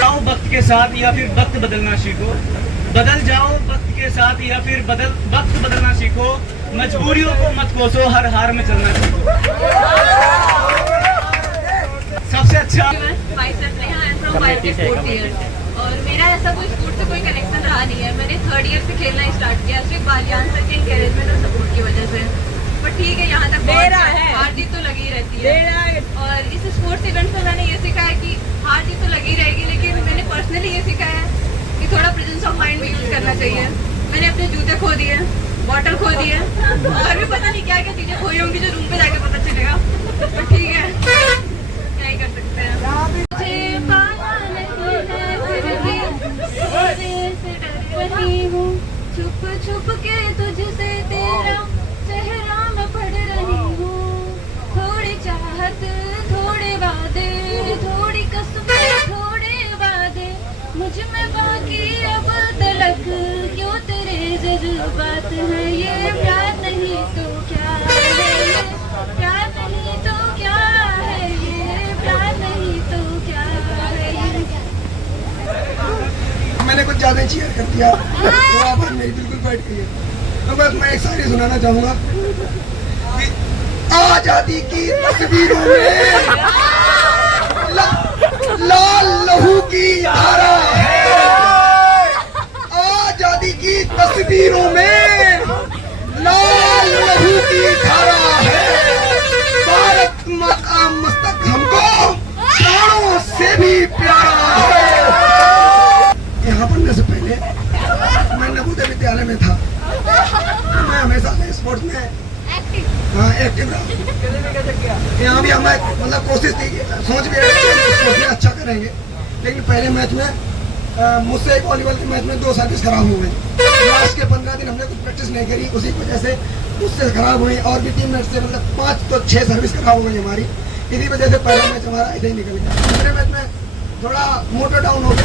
जाओ वक्त के साथ या फिर वक्त बदलना सीखो, बदल जाओ वक्त के साथ या फिर वक्त बदलना सीखो, मजबूरियों को मत कोसो, हर हार में चलना सीखो। सबसे अच्छा और मेरा ऐसा कोई स्पोर्ट से कोई कनेक्शन रहा नहीं है। मैंने 3rd ईयर से खेलना स्टार्ट किया सिर्फ बालियान सर के एनकरेजमेंट और सपोर्ट की वजह से। पर ठीक है, यहाँ तक हार जीत तो लगी रहती है, और इस स्पोर्ट्स इवेंट में मैंने ये सीखा है कि हार जीत तो लगी रहेगी, लेकिन मैंने पर्सनली ये सीखा है कि थोड़ा प्रेजेंस ऑफ माइंड भी यूज करना चाहिए। मैंने अपने जूते खो दिए, बॉटल खो दिए, और भी पता नहीं क्या क्या चीजें खोई होंगी जो रूम पे जाके पता चलेगा। तो ठीक है, क्या ही कर सकते हैं। छुप छुप के तुझसे तेरा चेहरा मैं पढ़ रही हूँ, थोड़ी चाहत थोड़े वादे, थोड़ी कसमें थोड़े वादे, मुझ में बाकी अब तलक क्यों तेरे जज्बात हैं। ये प्यार नहीं तो क्या है, ये प्यार नहीं तो क्या है, ये प्यार नहीं तो क्या है। मैंने कुछ ज्यादा चीयर कर दिया तो आवाज मेरी बिल्कुल बैठ गई है। तो बस मैं एक शायरी सुनाना चाहूंगा कि आजादी की तस्वीरों में लाल लहू की धारा है, आजादी की तस्वीरों में लाल लहू की धारा है, भारत माँ का मस्तक हमको प्राणों से भी प्यारा है। यहाँ पढ़ने से पहले मैं नवोदय विद्यालय में था, मैं हमेशा स्पोर्ट्स में एक्टिव रहा। यहाँ भी हमें मतलब कोशिश थी, सोच भी रहे स्पोर्ट्स में अच्छा करेंगे, लेकिन पहले मैच में मुझसे वॉलीबॉल के मैच में 2 सर्विस खराब हो गई। लास्ट के 15 दिन हमने कुछ प्रैक्टिस नहीं करी, उसी वजह से उससे खराब हुई, और भी टीम मैच से मतलब 5 तो 6 सर्विस खराब हो गई हमारी। इसी वजह से पहला मैच हमारा ऐसे ही निकल गया। दूसरे मैच में थोड़ा मोटर डाउन हो गया,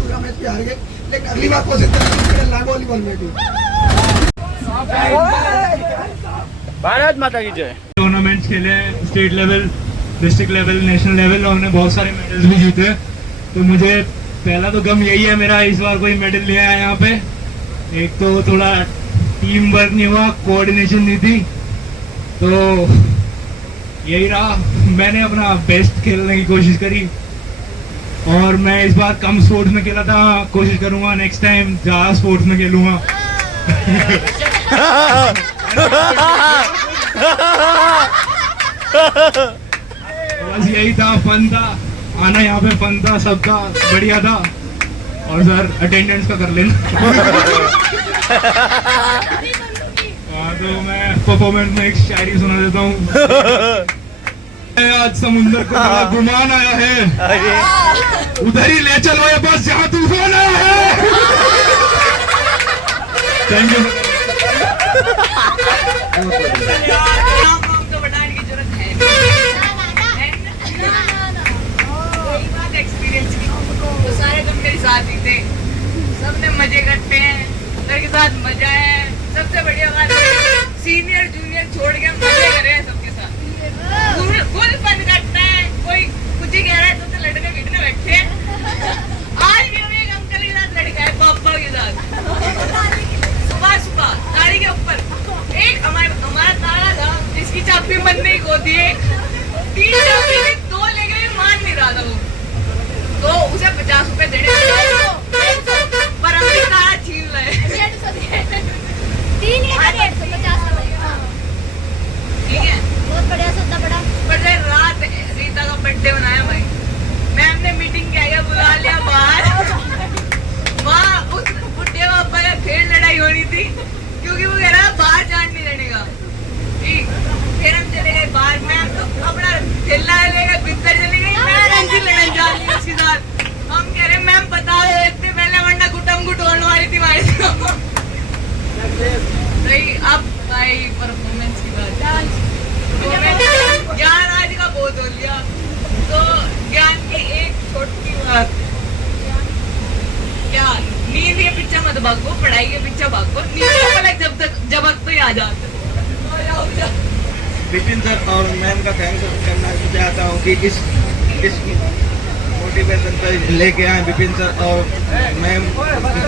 पूरा मैच भी हार गए, लेकिन अगली बार कोशिश करेंगे वॉलीबॉल में भी। भारत माता की जय। टूर्नामेंट्स खेले, state level, district level, national level, और हमने बहुत सारे मेडल्स भी जीते। तो मुझे पहला तो गम यही है मेरा, इस बार कोई मेडल नहीं आया यहाँ पे। एक तो थोड़ा टीम वर्क नहीं हुआ, कोऑर्डिनेशन नहीं थी, तो यही रहा। मैंने अपना बेस्ट खेलने की कोशिश करी, और मैं इस बार कम स्पोर्ट्स में खेला था, कोशिश करूंगा नेक्स्ट टाइम ज़्यादा स्पोर्ट्स में खेलूंगा। बस यही था, फन था, आना यहाँ पे फन था, सबका बढ़िया था। और सर अटेंडेंस का कर लेना। तो मैं परफॉर्मेंस में एक शायरी सुना देता हूँ। आज समुंदर को बड़ा गुमान आया है, उधर ही ले चलो ये बस जहाँ तूफान आया है। Thank you. एक्सपीरियंस की तो सारे तुम मेरे साथ ही थे, सबने मजे करते हैं, सबके साथ मजा है। सबसे बढ़िया बात है सीनियर जूनियर छोड़ के हम मजे कर रहे हैं सबके साथ, फुल फन करता है। कोई कुछ ही कह रहा है तो लड़ने पीटने बैठे हैं। आज भी हम एक अंकल के साथ लड़का है, पापा के साथ, सुबह सुबह गाड़ी के ऊपर एक हमारा तारा था जिसकी चाबी मन नहीं होती है, 3 चाबी में 2 लेके भी मान नहीं रहा था वो, तो उसे 50 रुपए देने पर हमने तारा छीन लाए। 3 या 150 ठीक है, बहुत बढ़िया सौदा पड़ा। पर रात रीता का बर्थडे मनाया भाई, मैम ने मीटिंग क्या बुला लिया बाहर। वहाँ उस बुढ़े पापा का फिर लड़ाई होनी थी, क्योंकि वो कह रहा बाहर जान नहीं देने का। ठीक, फिर हम चले गए बाहर, मैम तो अपना खेलना लेगा, भीतर चले गई, मैं रंजी लड़न जा रही उसके साथ। हम कह रहे मैम बता दो इतने पहले, वरना गुटम गुट होने वाली थी हमारी। सही, अब भाई परफॉर्मेंस की बात, ज्ञान आज का बहुत हो लिया, तो ज्ञान की एक छोटी बात, क्या नींद के पीछे मत भागो, पढ़ाई के पीछे भागो, नींद जब तक तो आ जाते। विपिन सर और मैम का थैंक्स करना चाहता हूँ कि इस मोटिवेशन पर लेके आए विपिन सर और मैम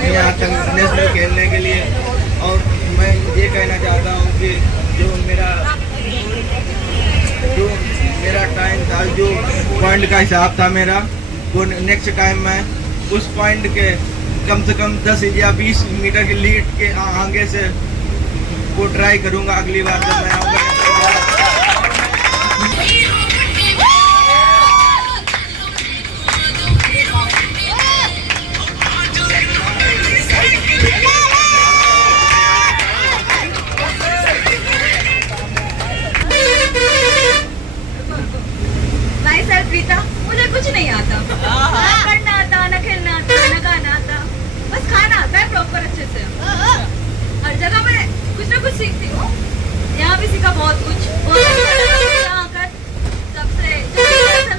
यहाँ तक नेशनल खेलने के लिए। और मैं ये कहना चाहता हूँ कि जो मेरा टाइम था, जो पॉइंट का हिसाब था मेरा, वो नेक्स्ट टाइम मैं उस पॉइंट के कम से कम 10 या 20 मीटर की लीड के आगे से वो ट्राई करूँगा अगली बार जब मैं आऊँगा। मुझे कुछ नहीं आता, पढ़ना आता, ना खेलना आता, ना गाना आता, बस खाना आता है प्रॉपर अच्छे से। हर जगह मैं कुछ ना कुछ सीखती हूँ, यहाँ भी सीखा बहुत कुछ। यहाँ आकर सबसे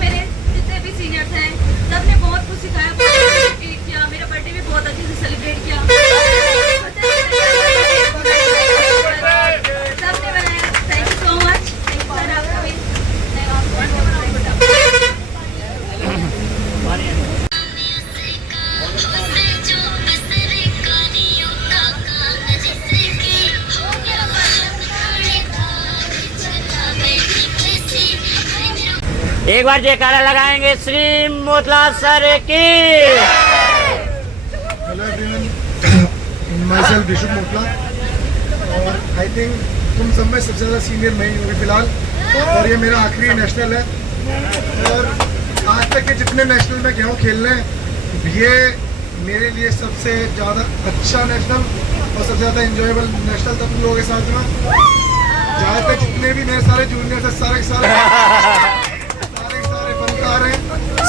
मेरे जितने भी सीनियर्स हैं सबने बहुत कुछ सिखाया, किया, मेरा बर्थडे भी बहुत अच्छे से सेलिब्रेट किया, सबने बनाया। Thank you so much sir, आपका भी। एक बार जयकारा लगाएंगे श्री मोतीलाल सर की। Hello everyone, my self Rishabh Motla, और आई थिंक तुम सब में सबसे ज़्यादा सीनियर मैं ही हूँ फिलहाल, और ये मेरा आखिरी नेशनल है। और आज तक के जितने नेशनल में गया हूँ खेलने, ये मेरे लिए सबसे ज़्यादा अच्छा नेशनल और सबसे ज़्यादा इंजॉयबल नेशनल था तुम लोगों के साथ में। जहाँ तक जितने भी मेरे सारे जूनियर्स हैं, सारे फनकार हैं,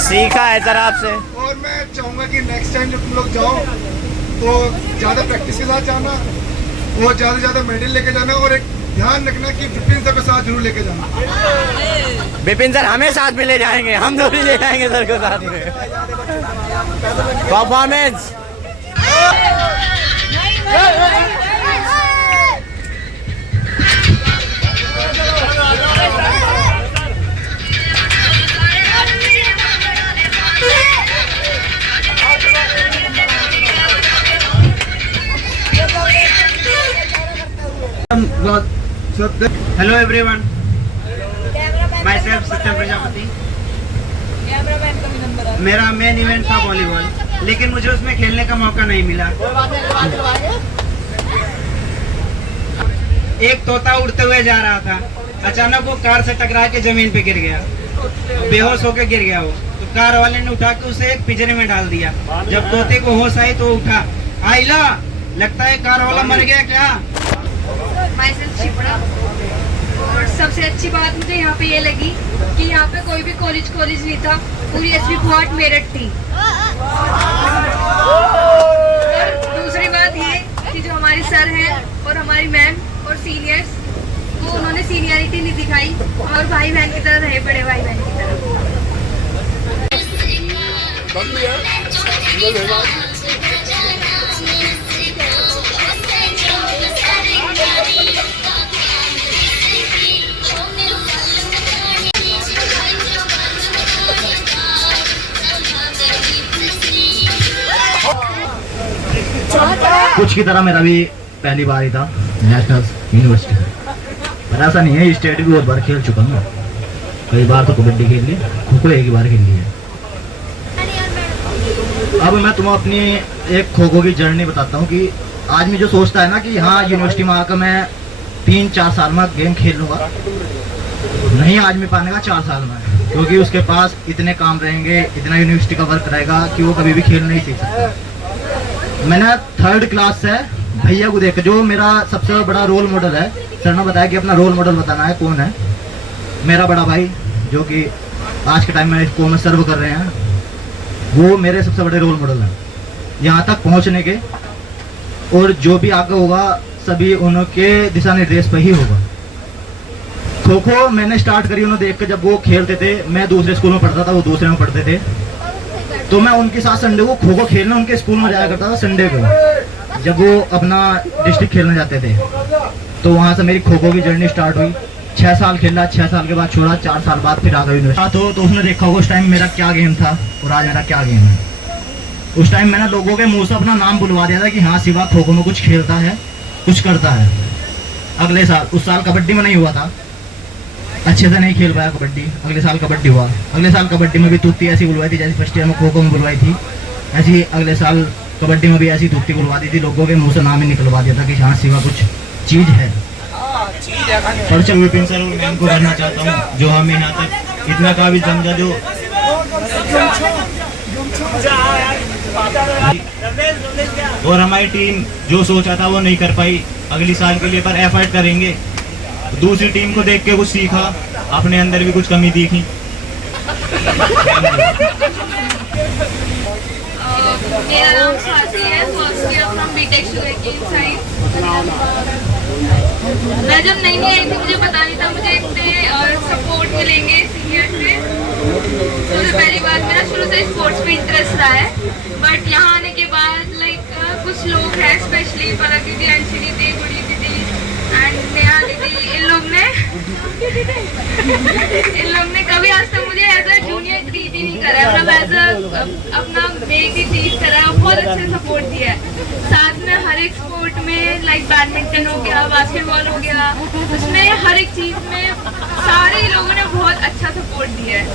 सीखा है सर आपसे। और मैं चाहूँगा कि नेक्स्ट टाइम जब तुम लोग जाओ तो ज़्यादा प्रैक्टिस के साथ जाना और ज़्यादा से ज़्यादा मेडल लेके जाना, और एक ध्यान रखना कि विपिन सर के साथ जरूर लेके जाना। विपिन सर हमें साथ में ले जाएंगे, हम दोनों ले जाएंगे सर को साथ में। Performance hello everyone, myself Satyam Prajapati. मेरा मेन इवेंट था वॉलीबॉल, लेकिन मुझे उसमें खेलने का मौका नहीं मिला। एक तोता उड़ते हुए जा रहा था, अचानक वो कार से टकरा के जमीन पे गिर गया, बेहोश होकर गिर गया वो। तो कार वाले ने उठा के उसे एक पिंजरे में डाल दिया। जब तोते को होश आई तो उठा, आइला लगता है कार वाला मर गया क्या? और सबसे अच्छी बात मुझे यहाँ पे ये लगी कि यहाँ पे कोई भी कॉलेज नहीं था, पूरी एसपी फॉर्ट मेरठ थी। और दूसरी बात ये कि जो हमारे सर हैं और हमारी मैम और सीनियर्स, वो उन्होंने सीनियरिटी नहीं दिखाई और भाई बहन की तरह रहे, बड़े भाई बहन की तरह। कुछ की तरह मेरा भी पहली बार ही था नेशनल यूनिवर्सिटी, पर ऐसा नहीं है, स्टेट भी बहुत बार खेल चुका हूँ। कई बार तो कबड्डी खेल ली, खो खो एक ही बार खेल ली है। अब मैं तुम्हें अपनी एक खो खो की जर्नी बताता हूँ कि आदमी जो सोचता है ना कि हाँ यूनिवर्सिटी में आकर मैं 3-4 साल में गेम खेल लूँगा, नहीं आदमी पाने का 4 साल में, क्योंकि उसके पास इतने काम रहेंगे, इतना यूनिवर्सिटी का वर्क रहेगा कि वो कभी भी खेल नहीं सीख सकता। मैंने 3rd क्लास से भैया को देख, जो मेरा सबसे बड़ा रोल मॉडल है, सर ने बताया कि अपना रोल मॉडल बताना है कौन है। मेरा बड़ा भाई जो कि आज के टाइम में इसको में सर्व कर रहे हैं, वो मेरे सबसे बड़े रोल मॉडल हैं यहाँ तक पहुँचने के। और जो भी आगे होगा सभी उनके दिशा निर्देश पर ही होगा। खो खो मैंने स्टार्ट करी उन्हें देख कर, जब वो खेलते थे, मैं दूसरे स्कूल में पढ़ता था, वो दूसरे में पढ़ते थे, तो मैं उनके साथ संडे को खो खो खेलने उनके स्कूल में जाया करता था। संडे को जब वो अपना डिस्ट्रिक्ट खेलने जाते थे, तो वहाँ से मेरी खो खो की जर्नी स्टार्ट हुई। 6 साल खेला, 6 साल के बाद छोड़ा, 4 साल बाद फिर आ गई। तो उसने देखा होगा उस टाइम मेरा क्या गेम था और आज मेरा क्या गेम है। उस टाइम मैंने लोगों के मुंह से अपना नाम बुलवा दिया था कि हाँ शिवा खो खो में कुछ खेलता है, कुछ करता है। अगले साल, उस साल कबड्डी में नहीं हुआ था, अच्छे से नहीं खेल पाया कबड्डी। अगले साल कबड्डी हुआ, अगले साल कबड्डी में भी तूती ऐसी बुलवाई थी जैसे फर्स्ट ईयर में खो खो में बुलवाई थी, ऐसी अगले साल कबड्डी में भी ऐसी तूती बुलवा दी थी। लोगों के मुंह से नाम ही निकलवा दिया था कि हाँ शिवा कुछ चीज है। और विपिन सर और मैम को करना चाहता हूँ, जो हमें यहाँ तक इतना काबिल समझा, जो और हमारी टीम जो सोचा था वो नहीं कर पाई। अगली साल के लिए पर एफर्ट करेंगे। दूसरी टीम को देख के कुछ सीखा, अपने अंदर भी कुछ कमी दिखी। मेरा नाम स्वाति है, first year from B Tech sugarcane science. मैं जब नई आई थी मुझे पता नहीं था मुझे इतने सपोर्ट मिलेंगे सीनियर से। मुझे पहली बार मेरा शुरू से स्पोर्ट्स में इंटरेस्ट रहा है, बट यहाँ आने के बाद कुछ लोग हैं, स्पेशली पलक दीदी, अंशनी दीदी, गुड़ी दीदी एंड नेहा दीदी, इन लोग ने कभी आज तक मुझे एज अ जूनियर ट्रीट ही नहीं करा है, मतलब एज अ अपना मेट ही ट्रीट करा है, बहुत अच्छे सपोर्ट दिया है। साथ में हर एक स्पोर्ट में लाइक बैडमिंटन हो गया, बास्केटबॉल हो गया, उसमें हर एक चीज़ में सारे लोगों ने बहुत अच्छा सपोर्ट दिया है।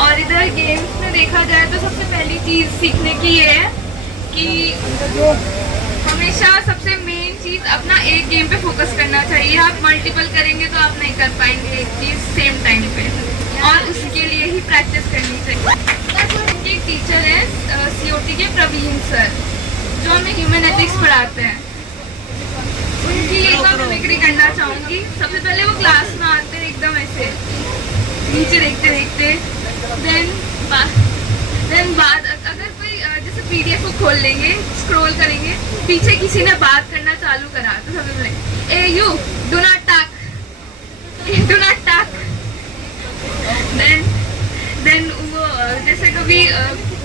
और इधर गेम्स में देखा जाए तो सबसे पहली चीज़ सीखने की ये है कि हमेशा सबसे मेन चीज़ अपना एक गेम पे फोकस करना चाहिए। आप मल्टीपल करेंगे तो आप नहीं कर पाएंगे एक चीज़ सेम टाइम पे, और उसके लिए ही प्रैक्टिस करनी चाहिए। उनके एक टीचर हैं COT के प्रवीण सर, जो हमें ह्यूमन एथिक्स पढ़ाते हैं, उनकी एक बार मिमिक्री करना चाहूँगी। सबसे पहले वो क्लास में आते हैं एकदम ऐसे नीचे देखते देखते, देन बाद अगर कोई जैसे PDF को खोल लेंगे, स्क्रॉल करेंगे, पीछे किसी ने बात करना चालू करा तो सबसे पहले a you do not talk, then वो जैसे कभी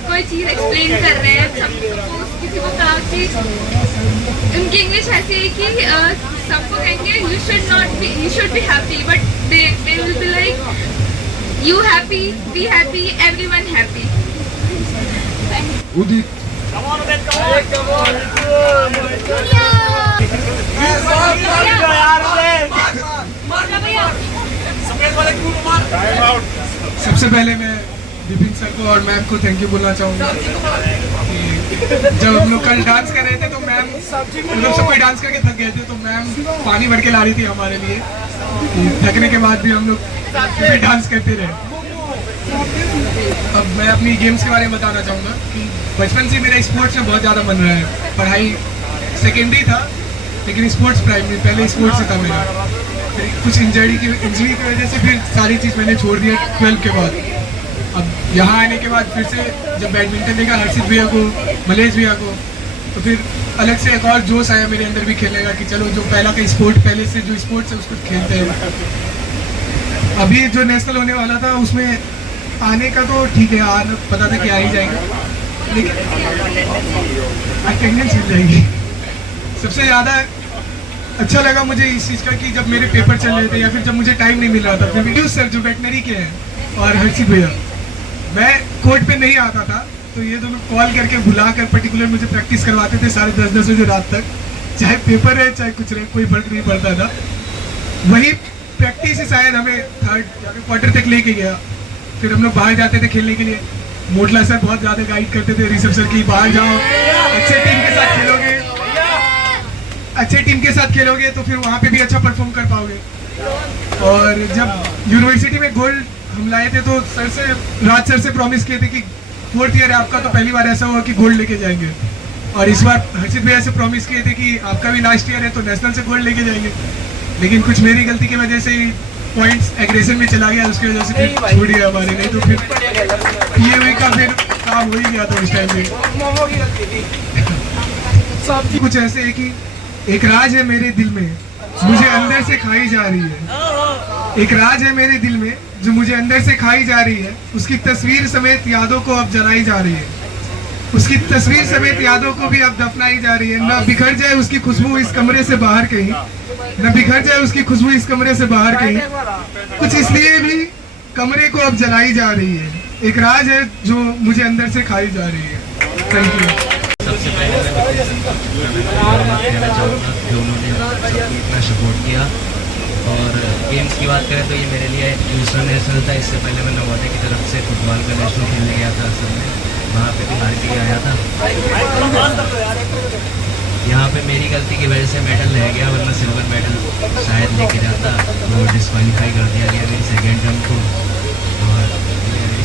कोई चीज़ एक्सप्लेन कर रहे हैं, किसी को कहा कि उनकी इंग्लिश ऐसी है कि सबको कहेंगे you should be happy, but they will be like you happy, be happy, everyone happy. Udit सबसे पहले मैं विपिन सर को और मैम को थैंक यू बोलना चाहूँगा कि जब हम लोग कल डांस कर रहे थे तो मैम मतलब सब कोई डांस करके थक गए थे तो मैम पानी भर के ला रही थी हमारे लिए। थकने के बाद भी हम लोग डांस करते रहे। अब मैं अपनी गेम्स के बारे में बताना चाहूँगा कि बचपन से मेरा स्पोर्ट्स में बहुत ज़्यादा मन रहा है। पढ़ाई सेकेंडरी था लेकिन स्पोर्ट्स प्राइमरी, पहले स्पोर्ट्स से था मेरा। फिर कुछ इंजरी की वजह से फिर सारी चीज़ मैंने छोड़ दिया 12 के बाद। अब यहाँ आने के बाद फिर से जब बैडमिंटन देखा हर्षित भैया को, मलेश भैया को, तो फिर अलग से एक और जोश आया मेरे अंदर भी खेलने का कि चलो जो पहला का स्पोर्ट, पहले से जो स्पोर्ट्स है उसको खेलते हैं। अभी जो नेशनल होने वाला था उसमें आने का तो ठीक है, आना पता था कि आ ही जाएगा, लेकिन अटेंडेंस मिल जाएगी। सबसे ज़्यादा अच्छा लगा मुझे इस चीज़ का कि जब मेरे पेपर चल रहे थे या फिर जब मुझे टाइम नहीं मिल रहा था, फिर सर जो वेटनरी के हैं और हर्षित भैया, मैं कोर्ट पे नहीं आता था तो ये दोनों कॉल करके बुलाकर पर्टिकुलर मुझे प्रैक्टिस करवाते थे 10:30 बजे रात तक। चाहे पेपर है चाहे कुछ रहे, कोई फर्क नहीं पड़ता था। वही प्रैक्टिस ही शायद हमें थर्ड क्वार्टर तक लेके गया। फिर हम लोग बाहर जाते थे खेलने के लिए। मोटला सर बहुत ज़्यादा गाइड करते थे, ऋषभ सर की बाहर जाओ, अच्छे टीम के साथ खेलोगे, अच्छे टीम के साथ खेलोगे तो फिर वहाँ पे भी अच्छा परफॉर्म कर पाओगे। और जब यूनिवर्सिटी में गोल्ड हम लाए थे तो सर से, राज सर से प्रॉमिस किए थे कि 4th ईयर है आपका तो पहली बार ऐसा हुआ कि गोल्ड लेके जाएंगे। और इस बार हर्षित भैया से प्रॉमिस किए थे कि आपका भी लास्ट ईयर है तो नेशनल से गोल्ड लेके जाएंगे। लेकिन कुछ मेरी गलती की वजह से पॉइंट्स एग्रेशन में चला गया, उसकी वजह से फिर छूट गया हमारे, नहीं तो फिर PAA का फिर काम हो ही गया था उस टाइम पे। कुछ ऐसे है कि एक राज है मेरे दिल में, मुझे अंदर से खाई जा रही है। एक राज है मेरे दिल में जो मुझे अंदर से खाई जा रही है। उसकी तस्वीर समेत यादों को अब जलाई जा रही है। उसकी तस्वीर समेत यादों को भी अब दफनाई जा रही है। न बिखर जाए उसकी खुशबू इस कमरे से बाहर कहीं, न बिखर जाए उसकी खुशबू इस कमरे से बाहर कहीं। कुछ इसलिए भी कमरे को अब जलाई जा रही है। एक राज है जो मुझे अंदर से खाई जा रही है। Thank you. सबसे पहले मैं चाहूँगा कि उन्होंने इतना सपोर्ट किया। और गेम्स की बात करें तो ये मेरे लिए दूसरा नेशनल था। इससे पहले मैं नवोदय की तरफ से फुटबॉल का नेशनल खेलने गया था असल में, वहाँ पे भी हार के आया था। यहाँ पे मेरी गलती की वजह से मेडल रह गया, वरना सिल्वर मेडल शायद लेके जाता। वो डिस्क्वालीफाई कर दिया गया मेरी सेकेंड टर्म को। और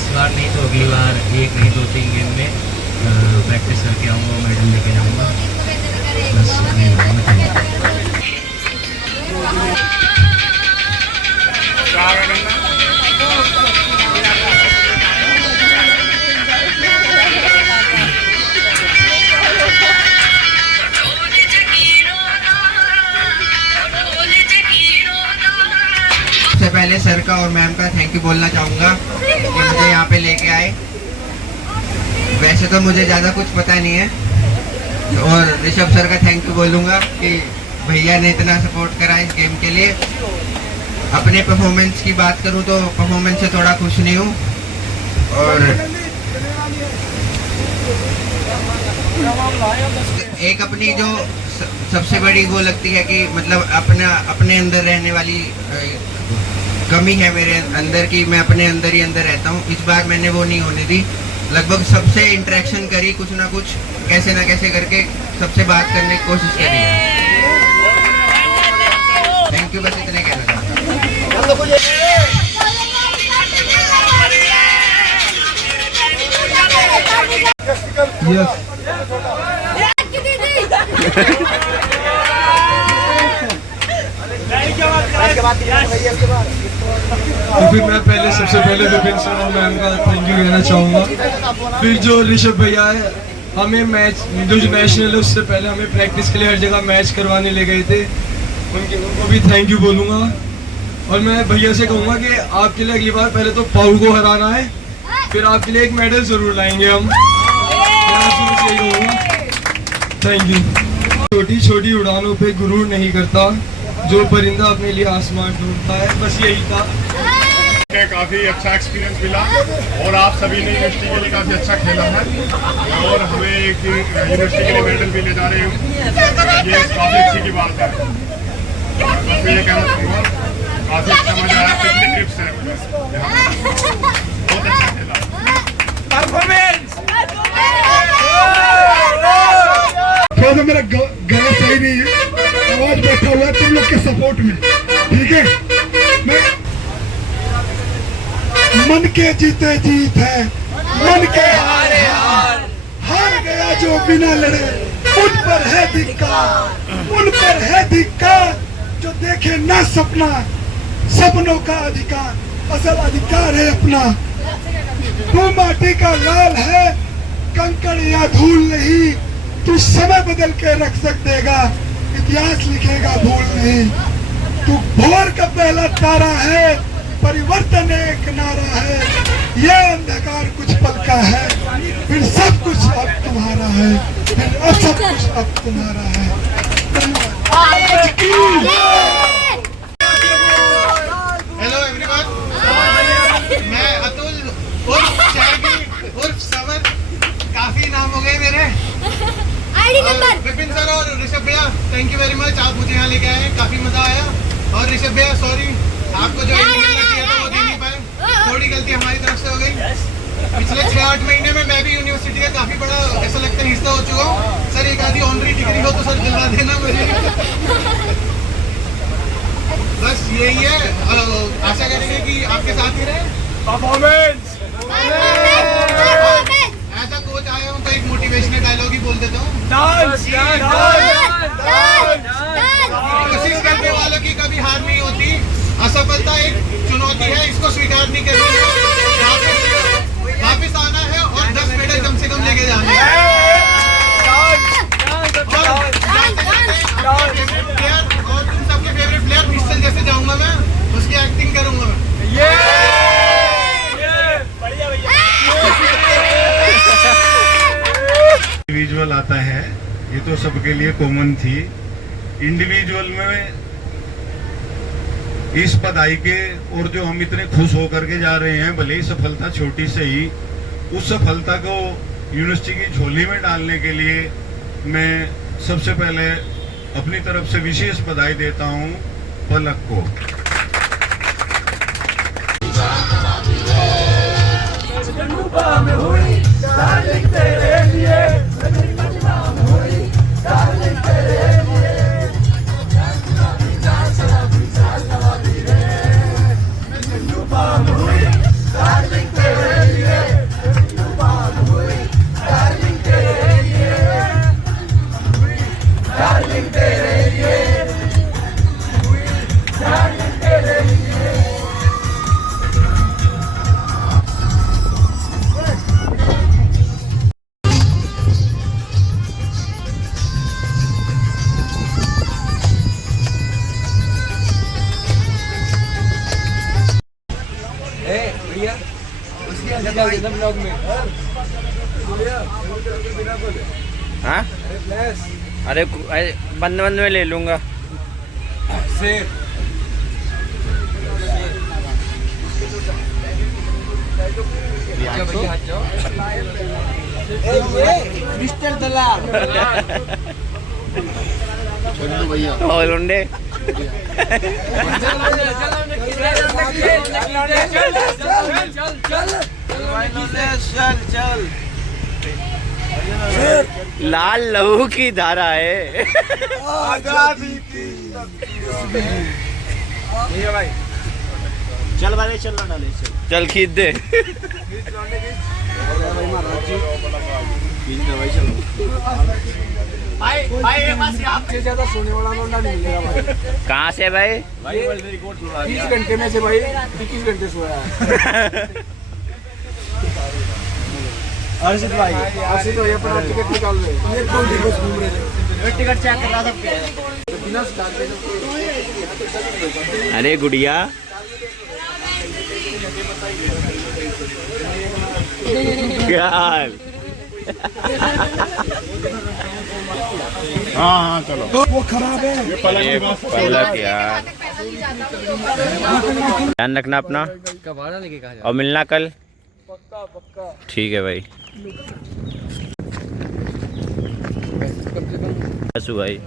इस बार नहीं तो अगली बार एक नहीं 2-3 गेम में प्रैक्टिस करके आऊँगा, मेडल लेके जाऊँगा। बस सबसे पहले सर का और मैम का थैंक यू बोलना चाहूँगा कि मुझे यहाँ पे लेके आए। वैसे तो मुझे ज़्यादा कुछ पता नहीं है, और ऋषभ सर का थैंक यू बोलूँगा कि भैया ने इतना सपोर्ट करा इस गेम के लिए। अपने परफॉर्मेंस की बात करूँ तो परफॉर्मेंस से थोड़ा खुश नहीं हूँ। और एक अपनी जो सबसे बड़ी वो लगती है कि मतलब अपने अंदर रहने वाली कमी है मेरे अंदर की, मैं अपने अंदर ही अंदर रहता हूँ। इस बार मैंने वो नहीं होने दी। लगभग सबसे इंटरेक्शन करी, कुछ ना कुछ कैसे ना कैसे करके सबसे बात करने की कोशिश करी। थैंक यू, बस इतने कहना चाहता हूँ। तो फिर मैं सबसे पहले विपिन सर और मैम का थैंक यू कहना चाहूँगा। फिर जो ऋषभ भैया है, हमें मैच जो नेशनल है उससे पहले हमें प्रैक्टिस के लिए हर जगह मैच करवाने ले गए थे, उनको भी थैंक यू बोलूँगा। और मैं भैया से कहूँगा कि आपके लिए अगली बार पहले तो पाऊ को हराना है, फिर आपके लिए एक मेडल जरूर लाएंगे हम। Thank you. छोटी छोटी उड़ानों पे गुरूर नहीं करता, जो परिंदा अपने लिए आसमान ढूंढता है। बस यही था। मुझे काफ़ी अच्छा एक्सपीरियंस मिला और आप सभी ने यूनिवर्सिटी के लिए काफ़ी अच्छा खेला है और हमें एक यूनिवर्सिटी के लिए मेडल भी ले जा रहे हो, ये काफ़ी अच्छी की बात है। बस मैं ये कहना चाहूँगा, काफ़ी अच्छा मजा आया पिछली ट्रिप से बहुत अच्छा खेला। थोड़ा सा मेरा गला सही नहीं है, आवाज बैठा हुआ है तुम लोग के सपोर्ट में, ठीक है। मैं मन के जीते जीत है, मन के हारे हार, हार गया जो बिना लड़े उन पर है धिक्कार, उन पर है धिक्कार जो देखे ना सपना, सपनों का अधिकार, असल अधिकार है अपना। तू माटी का लाल है, कंकड़ या धूल नहीं, तू समय बदल के रख देगा, इतिहास लिखेगा भूल नहीं। तू भोर का पहला तारा है, परिवर्तन एक नारा है, ये अंधकार कुछ पल का है, फिर सब कुछ अब तुम्हारा है, फिर अब सब कुछ अब तुम्हारा है। हेलो एवरीवन, मैं अतुल उर्फ शैगी उर्फ समर, काफी नाम हो गए मेरे। विपिन सर और ऋषभ भैया थैंक यू वेरी मच, आप मुझे यहाँ लेके आए, काफी मजा आया। और ऋषभ भैया सॉरी, आपको जो मिलना चाहिए था वो दे नहीं पाए, थोड़ी गलती हमारी तरफ से हो गई। पिछले 6-8 महीने में मैं भी यूनिवर्सिटी का काफी बड़ा ऐसा लगता है हिस्सा हो चुका हूँ। सर एक आधी ऑनरी डिग्री हो तो सर दिलवा देना मुझे। बस यही है, आशा करेंगे कि आपके साथ ही रहे। परफॉर्मेंस एज अ कोच आया हूँ तो एक मोटिवेशनल डायलॉग ही बोल देता हूँ, कोशिश करने वालों की कभी हार नहीं होती, असफलता एक चुनौती है, इसको स्वीकार नहीं करना, वापस आना है और 10 मेडल कम से कम लेके जाना है। और तुम सबके फेवरेट प्लेयर निश्चल जैसे जाऊंगा मैं, उसकी एक्टिंग करूंगा मैं। इंडिविजुअल आता है, ये तो सबके लिए कॉमन थी। इंडिविजुअल में इस पढ़ाई के और जो हम इतने खुश होकर के जा रहे हैं, भले ही सफलता छोटी से ही, उस सफलता को यूनिवर्सिटी की झोली में डालने के लिए मैं सबसे पहले अपनी तरफ से विशेष बधाई देता हूं पलक को। हाँ? अरे बंद में ले लूंगा। मिस्टर दलाल और उंडे लाल लहू की धारा है। चल भाई चल डाले चल खींच दे। भाई ज्यादा सोने वाला लौंडा नहीं मिलेगा भाई। कहाँ से भाई? 30 घंटे में से भाई 21 घंटे सोया है। अर्षित भाई, अर्षित भाई अपना टिकट निकाल रहे, ये कौन दिवस घूम रहे थे, टिकट चेक करा सकते हैं बिना स्टार्ट के। अरे गुड़िया क्या हाल? हाँ चलो, वो खराब है। पलक यार। ध्यान रखना अपना और मिलना कल। ठीक है भाई। भाई